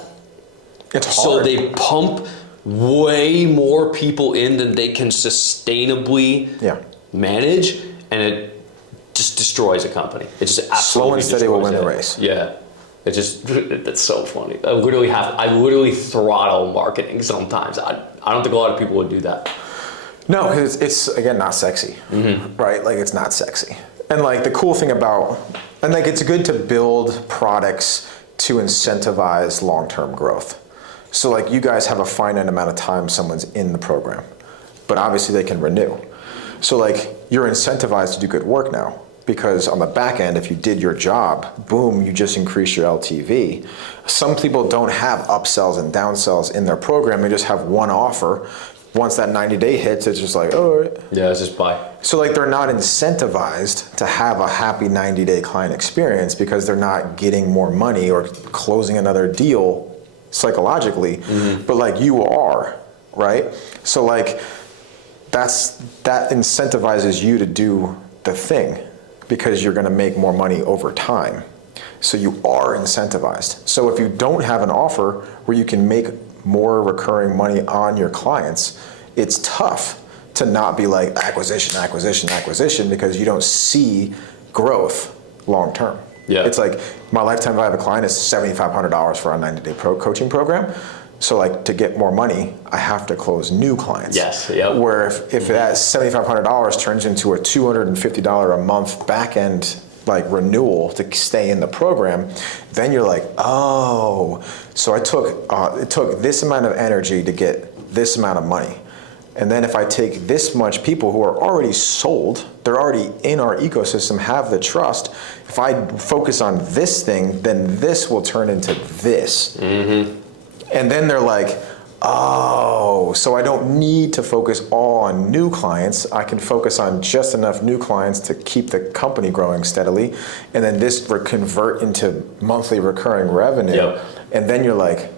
It's hard. So they pump way more people in than they can sustainably manage, and it just destroys a company. It just absolutely slow and steady will win the race. Yeah. That's so funny. I literally throttle marketing sometimes. I don't think a lot of people would do that. No, because it's again not sexy, right? Like it's not sexy. And like the cool thing about, and like it's good to build products to incentivize long-term growth. So like you guys have a finite amount of time someone's in the program, but obviously they can renew. So like you're incentivized to do good work now. Because on the back end, if you did your job, boom, you just increase your LTV. Some people don't have upsells and downsells in their program. They just have one offer. Once that 90-day hits, it's just like, oh, all right. Yeah, it's just buy. So like they're not incentivized to have a happy 90-day client experience because they're not getting more money or closing another deal psychologically, but like you are, right? So like that incentivizes you to do the thing, because you're going to make more money over time. So you are incentivized. So if you don't have an offer where you can make more recurring money on your clients, it's tough to not be like acquisition, because you don't see growth long term. Yeah. It's like my lifetime value of a client is $7,500 for a 90-day coaching program. So like to get more money, I have to close new clients. Yes. Yep. Where if that $7,500 turns into a $250 a month back end like renewal to stay in the program, then you're like, oh, so it took this amount of energy to get this amount of money. And then if I take this much people who are already sold, they're already in our ecosystem, have the trust. If I focus on this thing, then this will turn into this. And then they're like, oh, so I don't need to focus all on new clients. I can focus on just enough new clients to keep the company growing steadily. And then this will convert into monthly recurring revenue. Yep. And then you're like,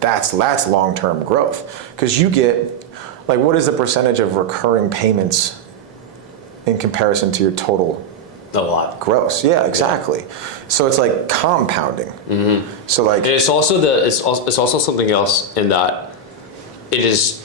that's long-term growth. Because you get, like, what is the percentage of recurring payments in comparison to your total? A lot. Gross. Yeah, exactly. Yeah. So it's like compounding. So like, and it's also something else in that it is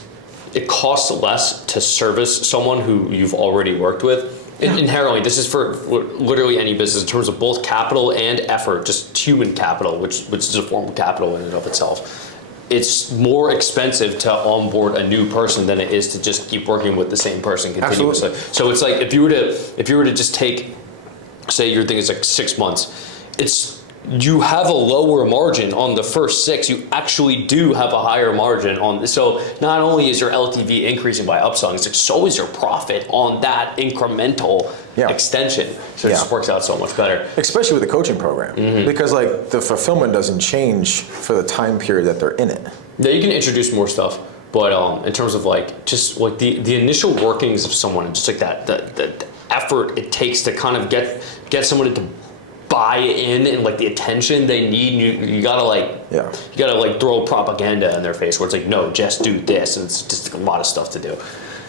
it costs less to service someone who you've already worked with. Inherently, this is for literally any business in terms of both capital and effort, just human capital, which is a form of capital in and of itself. It's more expensive to onboard a new person than it is to just keep working with the same person continuously. Absolutely. So it's like if you were to just take, say your thing is like 6 months, you have a lower margin on the first 6. You actually do have a higher margin on. So not only is your LTV increasing by upselling, it's like so is your profit on that incremental extension. So it just works out so much better. Especially with the coaching program, because like the fulfillment doesn't change for the time period that they're in it. Yeah, you can introduce more stuff, but in terms of like just like the initial workings of someone, and just like that the effort it takes to kind of get someone to buy in and like the attention they need, you gotta throw propaganda in their face where it's like, no, just do this, and it's just like a lot of stuff to do.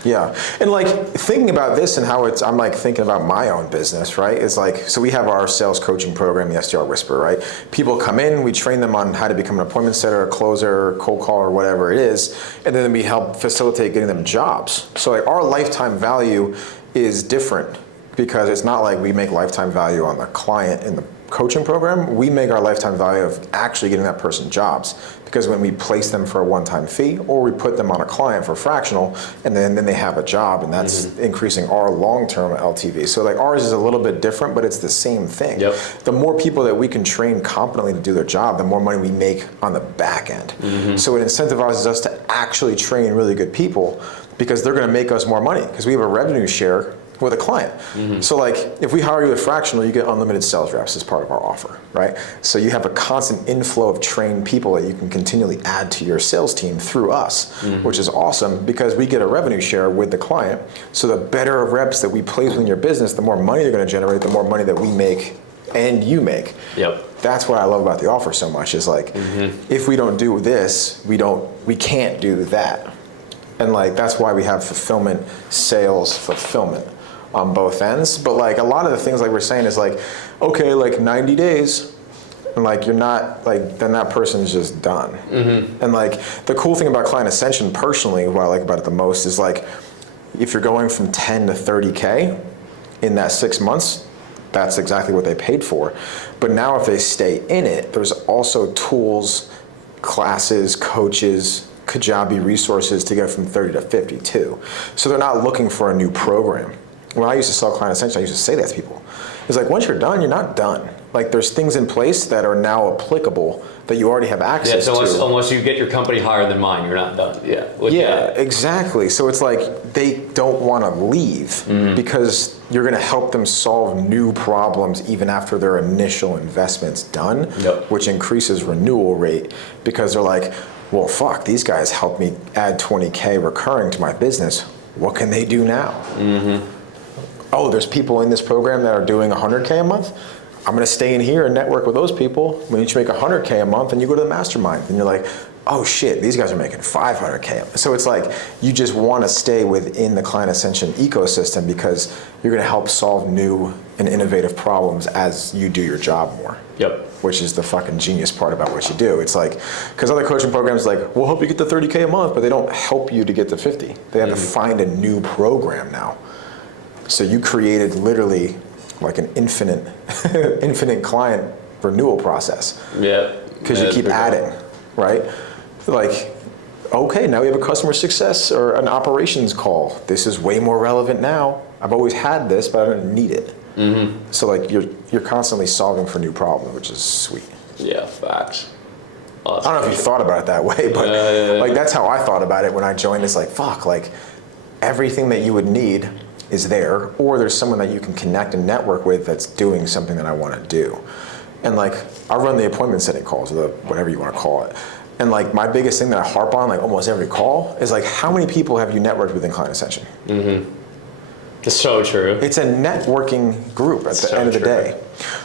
Yeah, and like thinking about this and how I'm like thinking about my own business, right? Is like, so we have our sales coaching program, the SDR Whisperer, right? People come in, we train them on how to become an appointment setter, a closer, cold caller, or whatever it is, and then we help facilitate getting them jobs. So like our lifetime value is different, because it's not like we make lifetime value on the client in the coaching program. We make our lifetime value of actually getting that person jobs, because when we place them for a one-time fee, or we put them on a client for fractional, and then they have a job, and that's increasing our long-term LTV. So like ours is a little bit different, but it's the same thing. Yep. The more people that we can train competently to do their job, the more money we make on the back end. So it incentivizes us to actually train really good people, because they're going to make us more money, because we have a revenue share with a client. So like if we hire you at fractional, you get unlimited sales reps as part of our offer, right? So you have a constant inflow of trained people that you can continually add to your sales team through us, which is awesome, because we get a revenue share with the client. So the better reps that we place in your business, the more money you're going to generate, the more money that we make and you make. Yep. That's what I love about the offer so much, is like, if we don't do this, we can't do that. And like, that's why we have fulfillment, sales, fulfillment on both ends. But like a lot of the things like we're saying is like, okay, like 90 days, and like you're not like, then that person's just done. And like the cool thing about Client Ascension personally, what I like about it the most is like, if you're going from 10 to 30K in that 6 months, that's exactly what they paid for. But now if they stay in it, there's also tools, classes, coaches, Kajabi resources to get from 30 to 52. So they're not looking for a new program. When I used to sell Client Ascension, I used to say that to people. It's like, once you're done, you're not done. Like there's things in place that are now applicable that you already have access to. So unless you get your company higher than mine, you're not done. Exactly. So it's like they don't want to leave because you're going to help them solve new problems even after their initial investment's done, which increases renewal rate, because they're like, well, fuck, these guys helped me add 20K recurring to my business. What can they do now? Oh, there's people in this program that are doing 100K a month. I'm going to stay in here and network with those people. When you make 100K a month and you go to the mastermind and you're like, oh shit, these guys are making 500K. So it's like, you just want to stay within the Client Ascension ecosystem, because you're going to help solve new and innovative problems as you do your job more. Which is the fucking genius part about what you do. It's like, because other coaching programs like, we'll help you get to 30K a month, but they don't help you to get to 50. They have to find a new program now. So you created literally like an infinite client renewal process. Because you keep adding, right? Like, okay, now we have a customer success or an operations call. This is way more relevant now. I've always had this, but I don't need it. So like you're constantly solving for new problems, which is sweet. Yeah, facts. I don't know if you thought about it that way, but like that's how I thought about it when I joined. It's like, fuck, like everything that you would need is there, or there's someone that you can connect and network with that's doing something that I want to do. And like I run the appointment setting calls, or the whatever you want to call it. And like my biggest thing that I harp on like almost every call is like, how many people have you networked with in Client Ascension? It's so true. It's a networking group at the end of the day.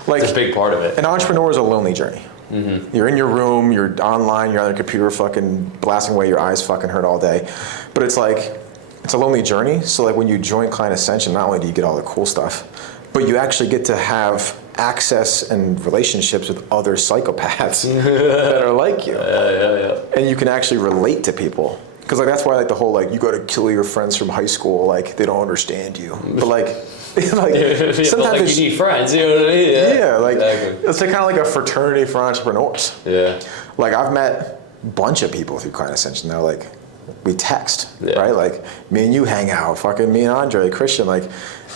Like, it's a big part of it. An entrepreneur is a lonely journey. You're in your room, you're online, you're on your computer fucking blasting away, your eyes fucking hurt all day. But it's like, it's a lonely journey. So like when you join Client Ascension, not only do you get all the cool stuff, but you actually get to have access and relationships with other psychopaths that are like you. And you can actually relate to people. Because like that's why like the whole like you got to kill your friends from high school, like they don't understand you. But like sometimes like you need friends, you know what I mean? Yeah, like exactly. it's like kind of like a fraternity for entrepreneurs. Yeah. Like I've met a bunch of people through Client Ascension now. Like we text, right? Like me and you hang out. Fucking me and Andre, Christian. Like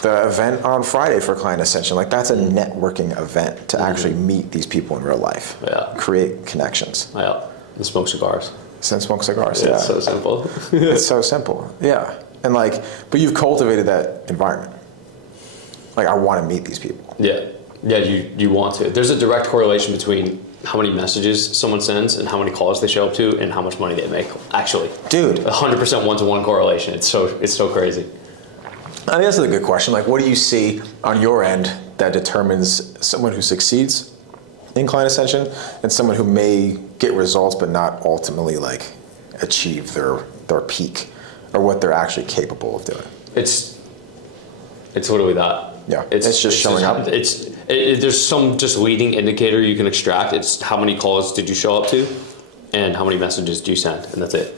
the event on Friday for Client Ascension. Like that's a networking event to actually meet these people in real life. Yeah. Create connections. Yeah. And smoke cigars. And smoke cigars. It's so simple. It's so simple. Yeah. And like, but you've cultivated that environment. Like I want to meet these people. Yeah. Yeah, you want to. There's a direct correlation between how many messages someone sends and how many calls they show up to and how much money they make. Actually. Dude. 100% one-to-one correlation. It's so crazy. I think that's a good question. Like what do you see on your end that determines someone who succeeds in Client Ascension and someone who may get results but not ultimately like achieve their peak or what they're actually capable of doing? It's literally that. Yeah, it's just showing up. There's some just leading indicator you can extract. It's how many calls did you show up to, and how many messages do you send, and that's it.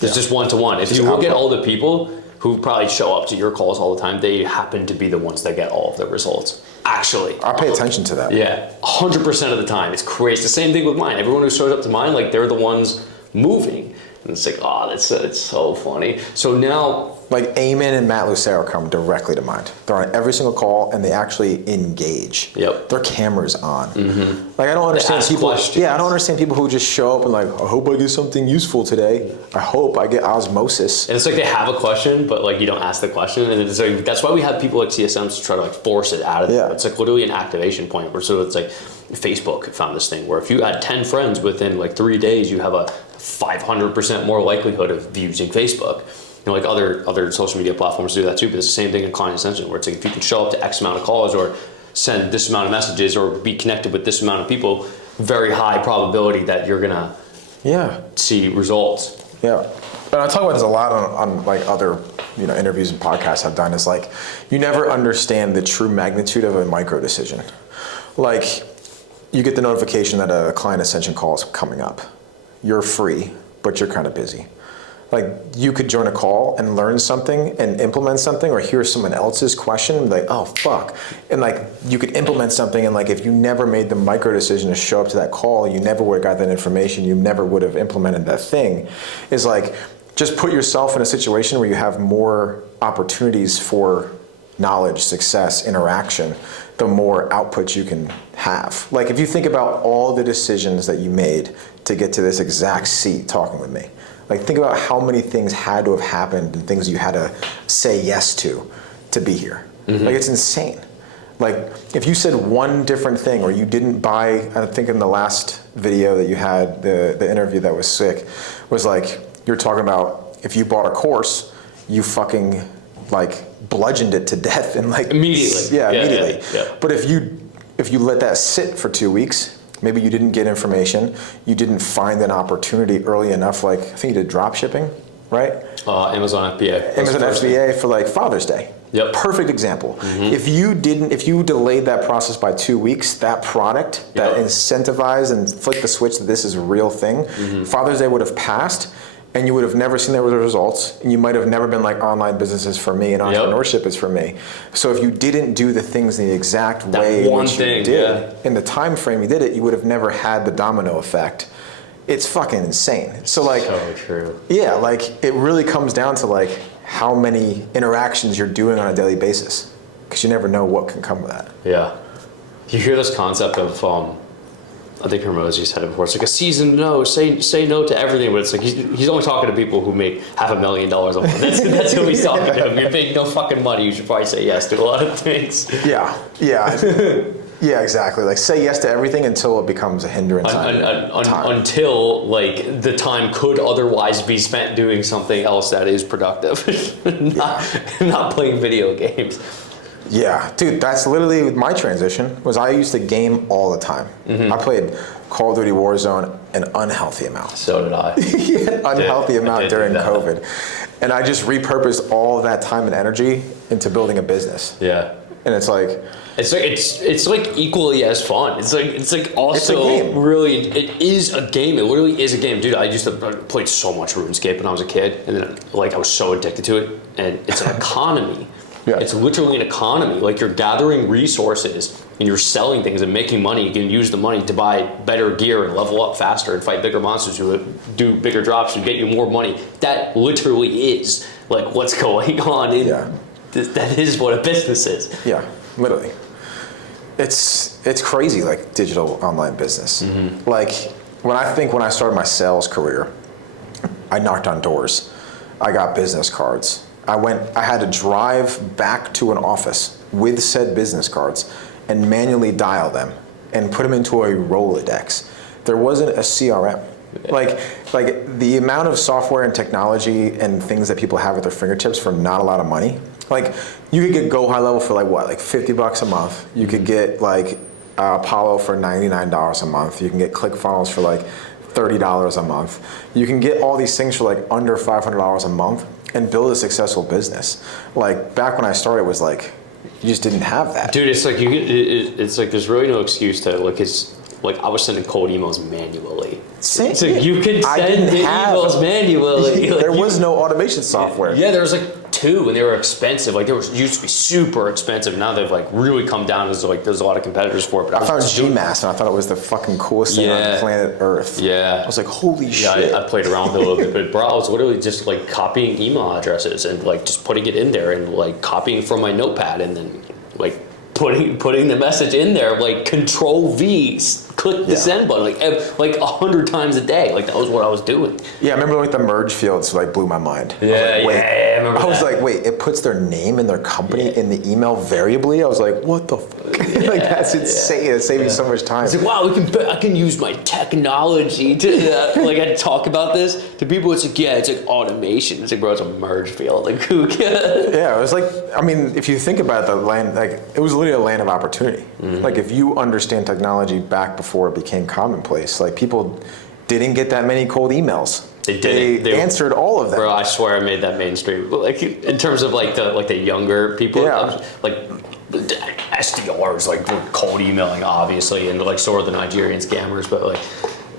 It's just one-to-one. If you look at all the people who probably show up to your calls all the time, they happen to be the ones that get all of the results. Actually, I pay attention to that. Yeah, 100% of the time. It's crazy. It's the same thing with mine. Everyone who shows up to mine, like they're the ones moving. And it's like, it's so funny. So now, like Eamon and Matt Lucero come directly to mind. They're on every single call and they actually engage. Yep. Their camera's on. Mm-hmm. Like I don't understand people. Questions. Yeah, I don't understand people who just show up and like, I hope I get something useful today. I hope I get osmosis. And it's like they have a question, but like you don't ask the question, and it's like that's why we have people like CSMs to try to like force it out of them. It's like literally an activation point. Where so it's like Facebook found this thing where if you had 10 friends within like 3 days, you have a 500% more likelihood of using Facebook. You know, like other social media platforms do that too, but it's the same thing in Client Ascension, where it's like if you can show up to X amount of calls or send this amount of messages or be connected with this amount of people, very high probability that you're gonna see results. Yeah, but I talk about this a lot on like other interviews and podcasts I've done. Is like you never understand the true magnitude of a micro decision. Like you get the notification that a Client Ascension call is coming up. You're free, but you're kind of busy. Like you could join a call and learn something and implement something, or hear someone else's question and be like, oh fuck. And like you could implement something, and like if you never made the micro decision to show up to that call, you never would have got that information, you never would have implemented that thing. Is like just put yourself in a situation where you have more opportunities for knowledge, success, interaction, the more output you can have. Like if you think about all the decisions that you made to get to this exact seat talking with me, like think about how many things had to have happened and things you had to say yes to be here. Mm-hmm. Like it's insane. Like if you said one different thing, or you didn't buy, I think in the last video that you had, the interview that was sick, was like, you're talking about if you bought a course, you fucking like bludgeoned it to death and like immediately. Yeah, immediately. Yeah. But if you let that sit for 2 weeks, maybe you didn't get information, you didn't find an opportunity early enough, like I think you did drop shipping, right? Amazon FBA. Amazon FBA for like Father's Day. Yep. Perfect example. Mm-hmm. If you delayed that process by 2 weeks, that product that incentivized and flicked the switch that this is a real thing, Father's Day would have passed, and you would have never seen the results, and you might have never been like, online business is for me and entrepreneurship is for me. So if you didn't do the things in the exact way you did, in the time frame you did it, you would have never had the domino effect. It's fucking insane. So like, so true. Yeah, like it really comes down to like how many interactions you're doing on a daily basis, because you never know what can come with that. Yeah. You hear this concept of I think Hermosi said it before. It's like a seasoned no. Say no to everything, but it's like he's only talking to people who make $500,000 a month. That's who he's talking to. If you're making no fucking money, you should probably say yes to a lot of things. Yeah, exactly. Like say yes to everything until it becomes a hindrance. Until like the time could otherwise be spent doing something else that is productive, not playing video games. Yeah, dude, that's literally my transition. Was I used to game all the time. Mm-hmm. I played Call of Duty Warzone an unhealthy amount. So did I. Unhealthy amount during COVID. And I just repurposed all of that time and energy into building a business. Yeah. And it's like it's like equally as fun. It's like also It's a game. really, it is a game. It literally is a game, dude. I used to play so much RuneScape when I was a kid, and then like I was so addicted to it. And it's an economy. Yeah. It's literally an economy. Like you're gathering resources and you're selling things and making money. You can use the money to buy better gear and level up faster and fight bigger monsters who do bigger drops and get you more money. That literally is like what's going on in. That is what a business is. Yeah, literally. It's crazy, like digital online business. Mm-hmm. Like when I started my sales career, I knocked on doors. I got business cards. I had to drive back to an office with said business cards and manually dial them and put them into a Rolodex. There wasn't a CRM. Like the amount of software and technology and things that people have at their fingertips for not a lot of money. Like you could get Go High Level for like what, like $50 a month. You could get like Apollo for $99 a month. You can get ClickFunnels for like $30 a month. You can get all these things for like under $500 a month and build a successful business. Like back when I started, it was like you just didn't have that. Dude, it's like it's like there's really no excuse to like like I was sending cold emails manually. Same. So you can send the emails manually. There was no automation software. Yeah, there was like 2 and they were expensive. Like they used to be super expensive. Now they've like really come down because like there's a lot of competitors for it. But I found Gmass and I thought it was the fucking coolest thing on planet Earth. Yeah. I was like, holy shit. Yeah, I played around with it a little bit, but bro, I was literally just like copying email addresses and like just putting it in there and like copying from my notepad and then like putting the message in there, like Control V, click the send button, like 100 times a day. Like that was what I was doing. Yeah, I remember like the merge fields like blew my mind. Yeah, I remember I was like, wait, it puts their name and their company in the email variably? I was like, what the fuck? Like that's insane. It's saving so much time. It's like, wow, I can use my technology to like I talk about this to people. It's like, yeah, it's like automation. It's like, bro, it's a merge field. Like who can? Yeah, it was like, I mean, if you think about the land, like it was literally a land of opportunity. Mm-hmm. Like if you understand technology back before it became commonplace, like people didn't get that many cold emails. They answered all of them. Bro, I swear I made that mainstream. Like in terms of like the younger people, like SDRs like were cold emailing obviously, and like so are the Nigerian scammers. But like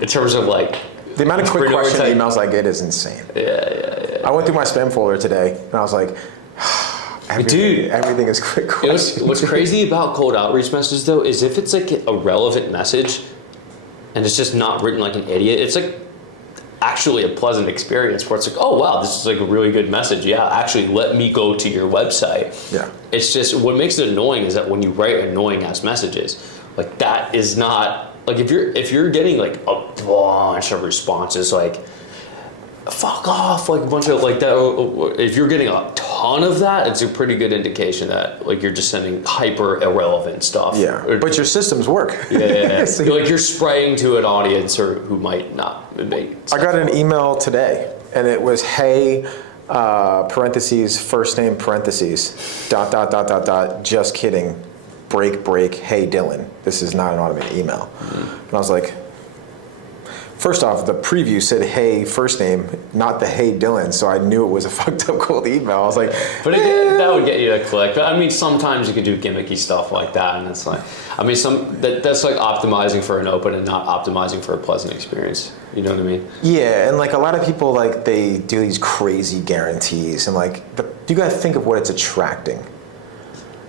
in terms of like the amount of quick question emails I get is insane. Yeah. I went through my spam folder today and I was like, everything is quick questions. What's crazy about cold outreach messages though is if it's like a relevant message and it's just not written like an idiot, it's like actually a pleasant experience where it's like, oh wow, this is like a really good message. Yeah, actually let me go to your website. Yeah. It's just what makes it annoying is that when you write annoying ass messages, like that is not like if you're getting like a bunch of responses like fuck off, like a bunch of like that. If you're getting a ton of that, it's a pretty good indication that like you're just sending hyper irrelevant stuff. Yeah, but your systems work. Yeah. So, like you're spraying to an audience or who might not. I got an email today, and it was hey, parentheses first name parentheses dot just kidding, break hey Dylan. This is not an automated email. Mm-hmm. And I was like. First off, the preview said, hey, first name, not the hey, Dylan, so I knew it was a fucked up cold email. I was like, but that would get you to click. But I mean, sometimes you can do gimmicky stuff like that, and it's like, I mean, that's like optimizing for an open and not optimizing for a pleasant experience. You know what I mean? Yeah, and like a lot of people, like they do these crazy guarantees, and like you got to think of what it's attracting.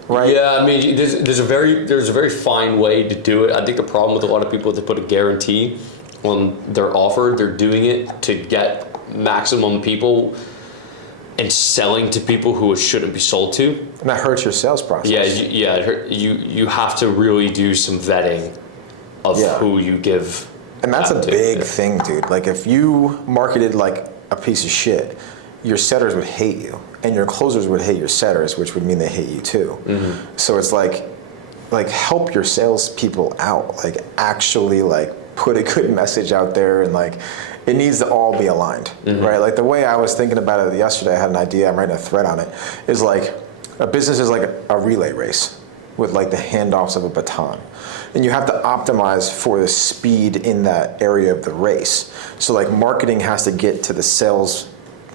Right. Yeah, I mean, there's a very fine way to do it. I think the problem with a lot of people is they put a guarantee on their offer, they're doing it to get maximum people and selling to people who it shouldn't be sold to. And that hurts your sales process. You have to really do some vetting of who you give. And that's a big thing, dude. Like if you marketed like a piece of shit, your setters would hate you, and your closers would hate your setters, which would mean they hate you too. Mm-hmm. So it's like help your salespeople out. Like actually like put a good message out there, and like it needs to all be aligned, right? Like the way I was thinking about it yesterday, I had an idea, I'm writing a thread on it, is like a business is like a relay race with like the handoffs of a baton. And you have to optimize for the speed in that area of the race. So like marketing has to get to the sales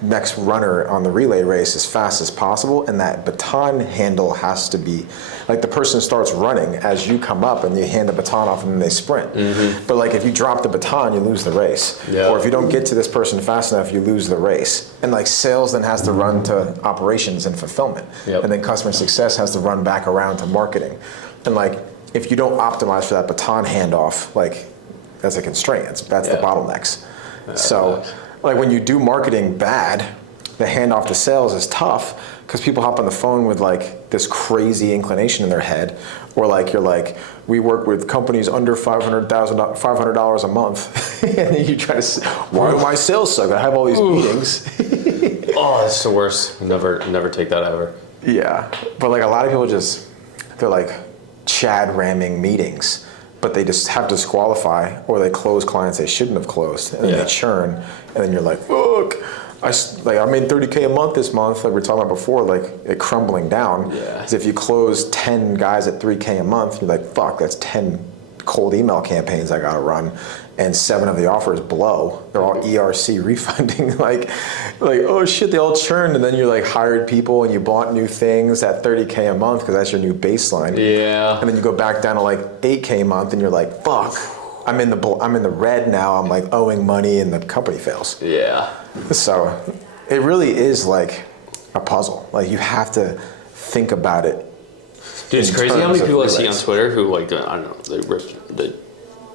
next runner on the relay race as fast as possible, and that baton handle has to be, like the person starts running as you come up and you hand the baton off and then they sprint. But like if you drop the baton, you lose the race. Or if you don't get to this person fast enough, you lose the race. And like sales then has to run to operations and fulfillment. And then customer success has to run back around to marketing. And like if you don't optimize for that baton handoff, like that's a constraint. That's the bottlenecks. So like when you do marketing bad, the handoff to sales is tough because people hop on the phone with like this crazy inclination in their head, or like you're like, we work with companies under $500 a month, and then you try to, why do my sales suck? I have all these meetings. Oh, that's the worst. Never take that ever. Yeah, but like a lot of people they're like Chad ramming meetings, but they just have to disqualify, or they close clients they shouldn't have closed, and then they churn, and then you're like, fuck. I made $30K a month this month, like we were talking about before, like it crumbling down. Because if you close 10 guys at $3K a month, you're like, fuck, that's 10 cold email campaigns I gotta run, and 7 of the offers blow. They're all ERC refunding, like oh shit, they all churned, and then you like hired people and you bought new things at $30K a month because that's your new baseline. And then you go back down to like $8K a month, and you're like, fuck, I'm in the red now. I'm like owing money, and the company fails. So it really is like a puzzle. Like you have to think about it. Dude, it's crazy how many people I see on Twitter who like, I don't know,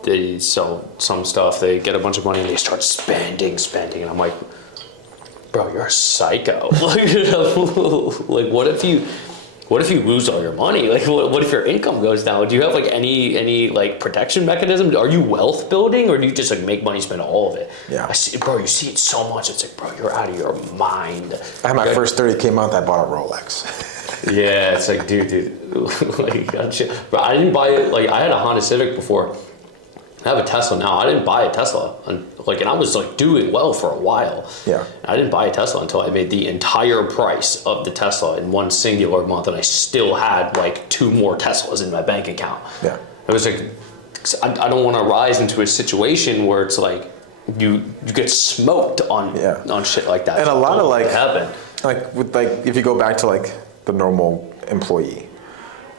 they sell some stuff, they get a bunch of money and they start spending, and I'm like, bro, you're a psycho. Like what if you lose all your money? Like what if your income goes down? Do you have like any like protection mechanism? Are you wealth building, or do you just like make money, spend all of it? Yeah. I see, bro, you see it so much. It's like, bro, you're out of your mind. I had my first $30K month, I bought a Rolex. Yeah, it's like, dude, like, but I didn't buy it. Like, I had a Honda Civic before. I have a Tesla now. I didn't buy a Tesla, and I was like doing well for a while. I didn't buy a Tesla until I made the entire price of the Tesla in one singular month, and I still had like 2 more Teslas in my bank account. It was like, I don't want to rise into a situation where it's like you get smoked on shit like that. And a lot of like happen. Like with like if you go back to like the normal employee,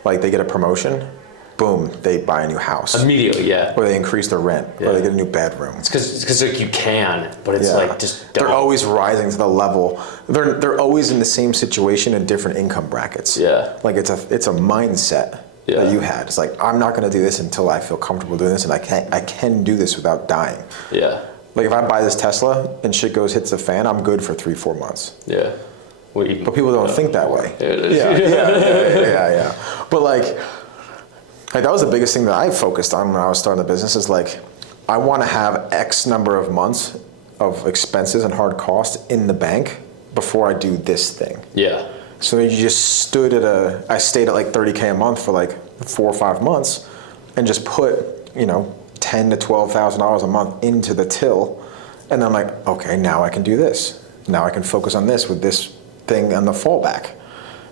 like they get a promotion, boom, they buy a new house immediately, or they increase their rent, or they get a new bedroom. It's because like you can, but it's like just don't. They're always rising to the level. They're always in the same situation in different income brackets. Like it's a mindset that you had. It's like, I'm not going to do this until I feel comfortable doing this, and I can do this without dying. Like if I buy this Tesla and shit hits the fan, I'm good for 3-4 months. But people don't think that way. But like that was the biggest thing that I focused on when I was starting the business, is like, I want to have X number of months of expenses and hard costs in the bank before I do this thing. So you just I stayed at like $30K a month for like 4 or 5 months, and just put, $10,000 to $12,000 a month into the till, and then I'm like, okay, now I can do this. Now I can focus on this with this thing on the fallback.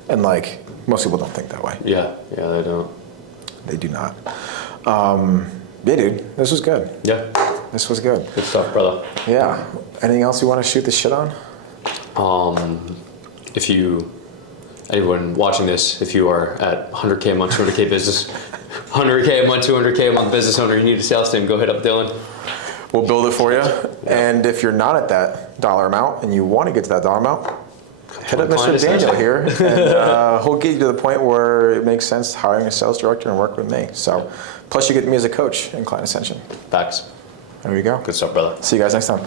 And like most people don't think that way. They don't. They do not. Dude, this was good. This was good. Good stuff, brother. Anything else you want to shoot the shit on? Anyone watching this, if you are at 100K a month, 200K business, 100K a month, 200K a month business owner, you need a sales team, go hit up Dylan. We'll build it for you. And if you're not at that dollar amount and you want to get to that dollar amount, hit up Mr. Daniel here, and he'll get you to the point where it makes sense hiring a sales director and work with me. So, plus you get me as a coach in Client Ascension. Facts. There you go. Good stuff, brother. See you guys next time.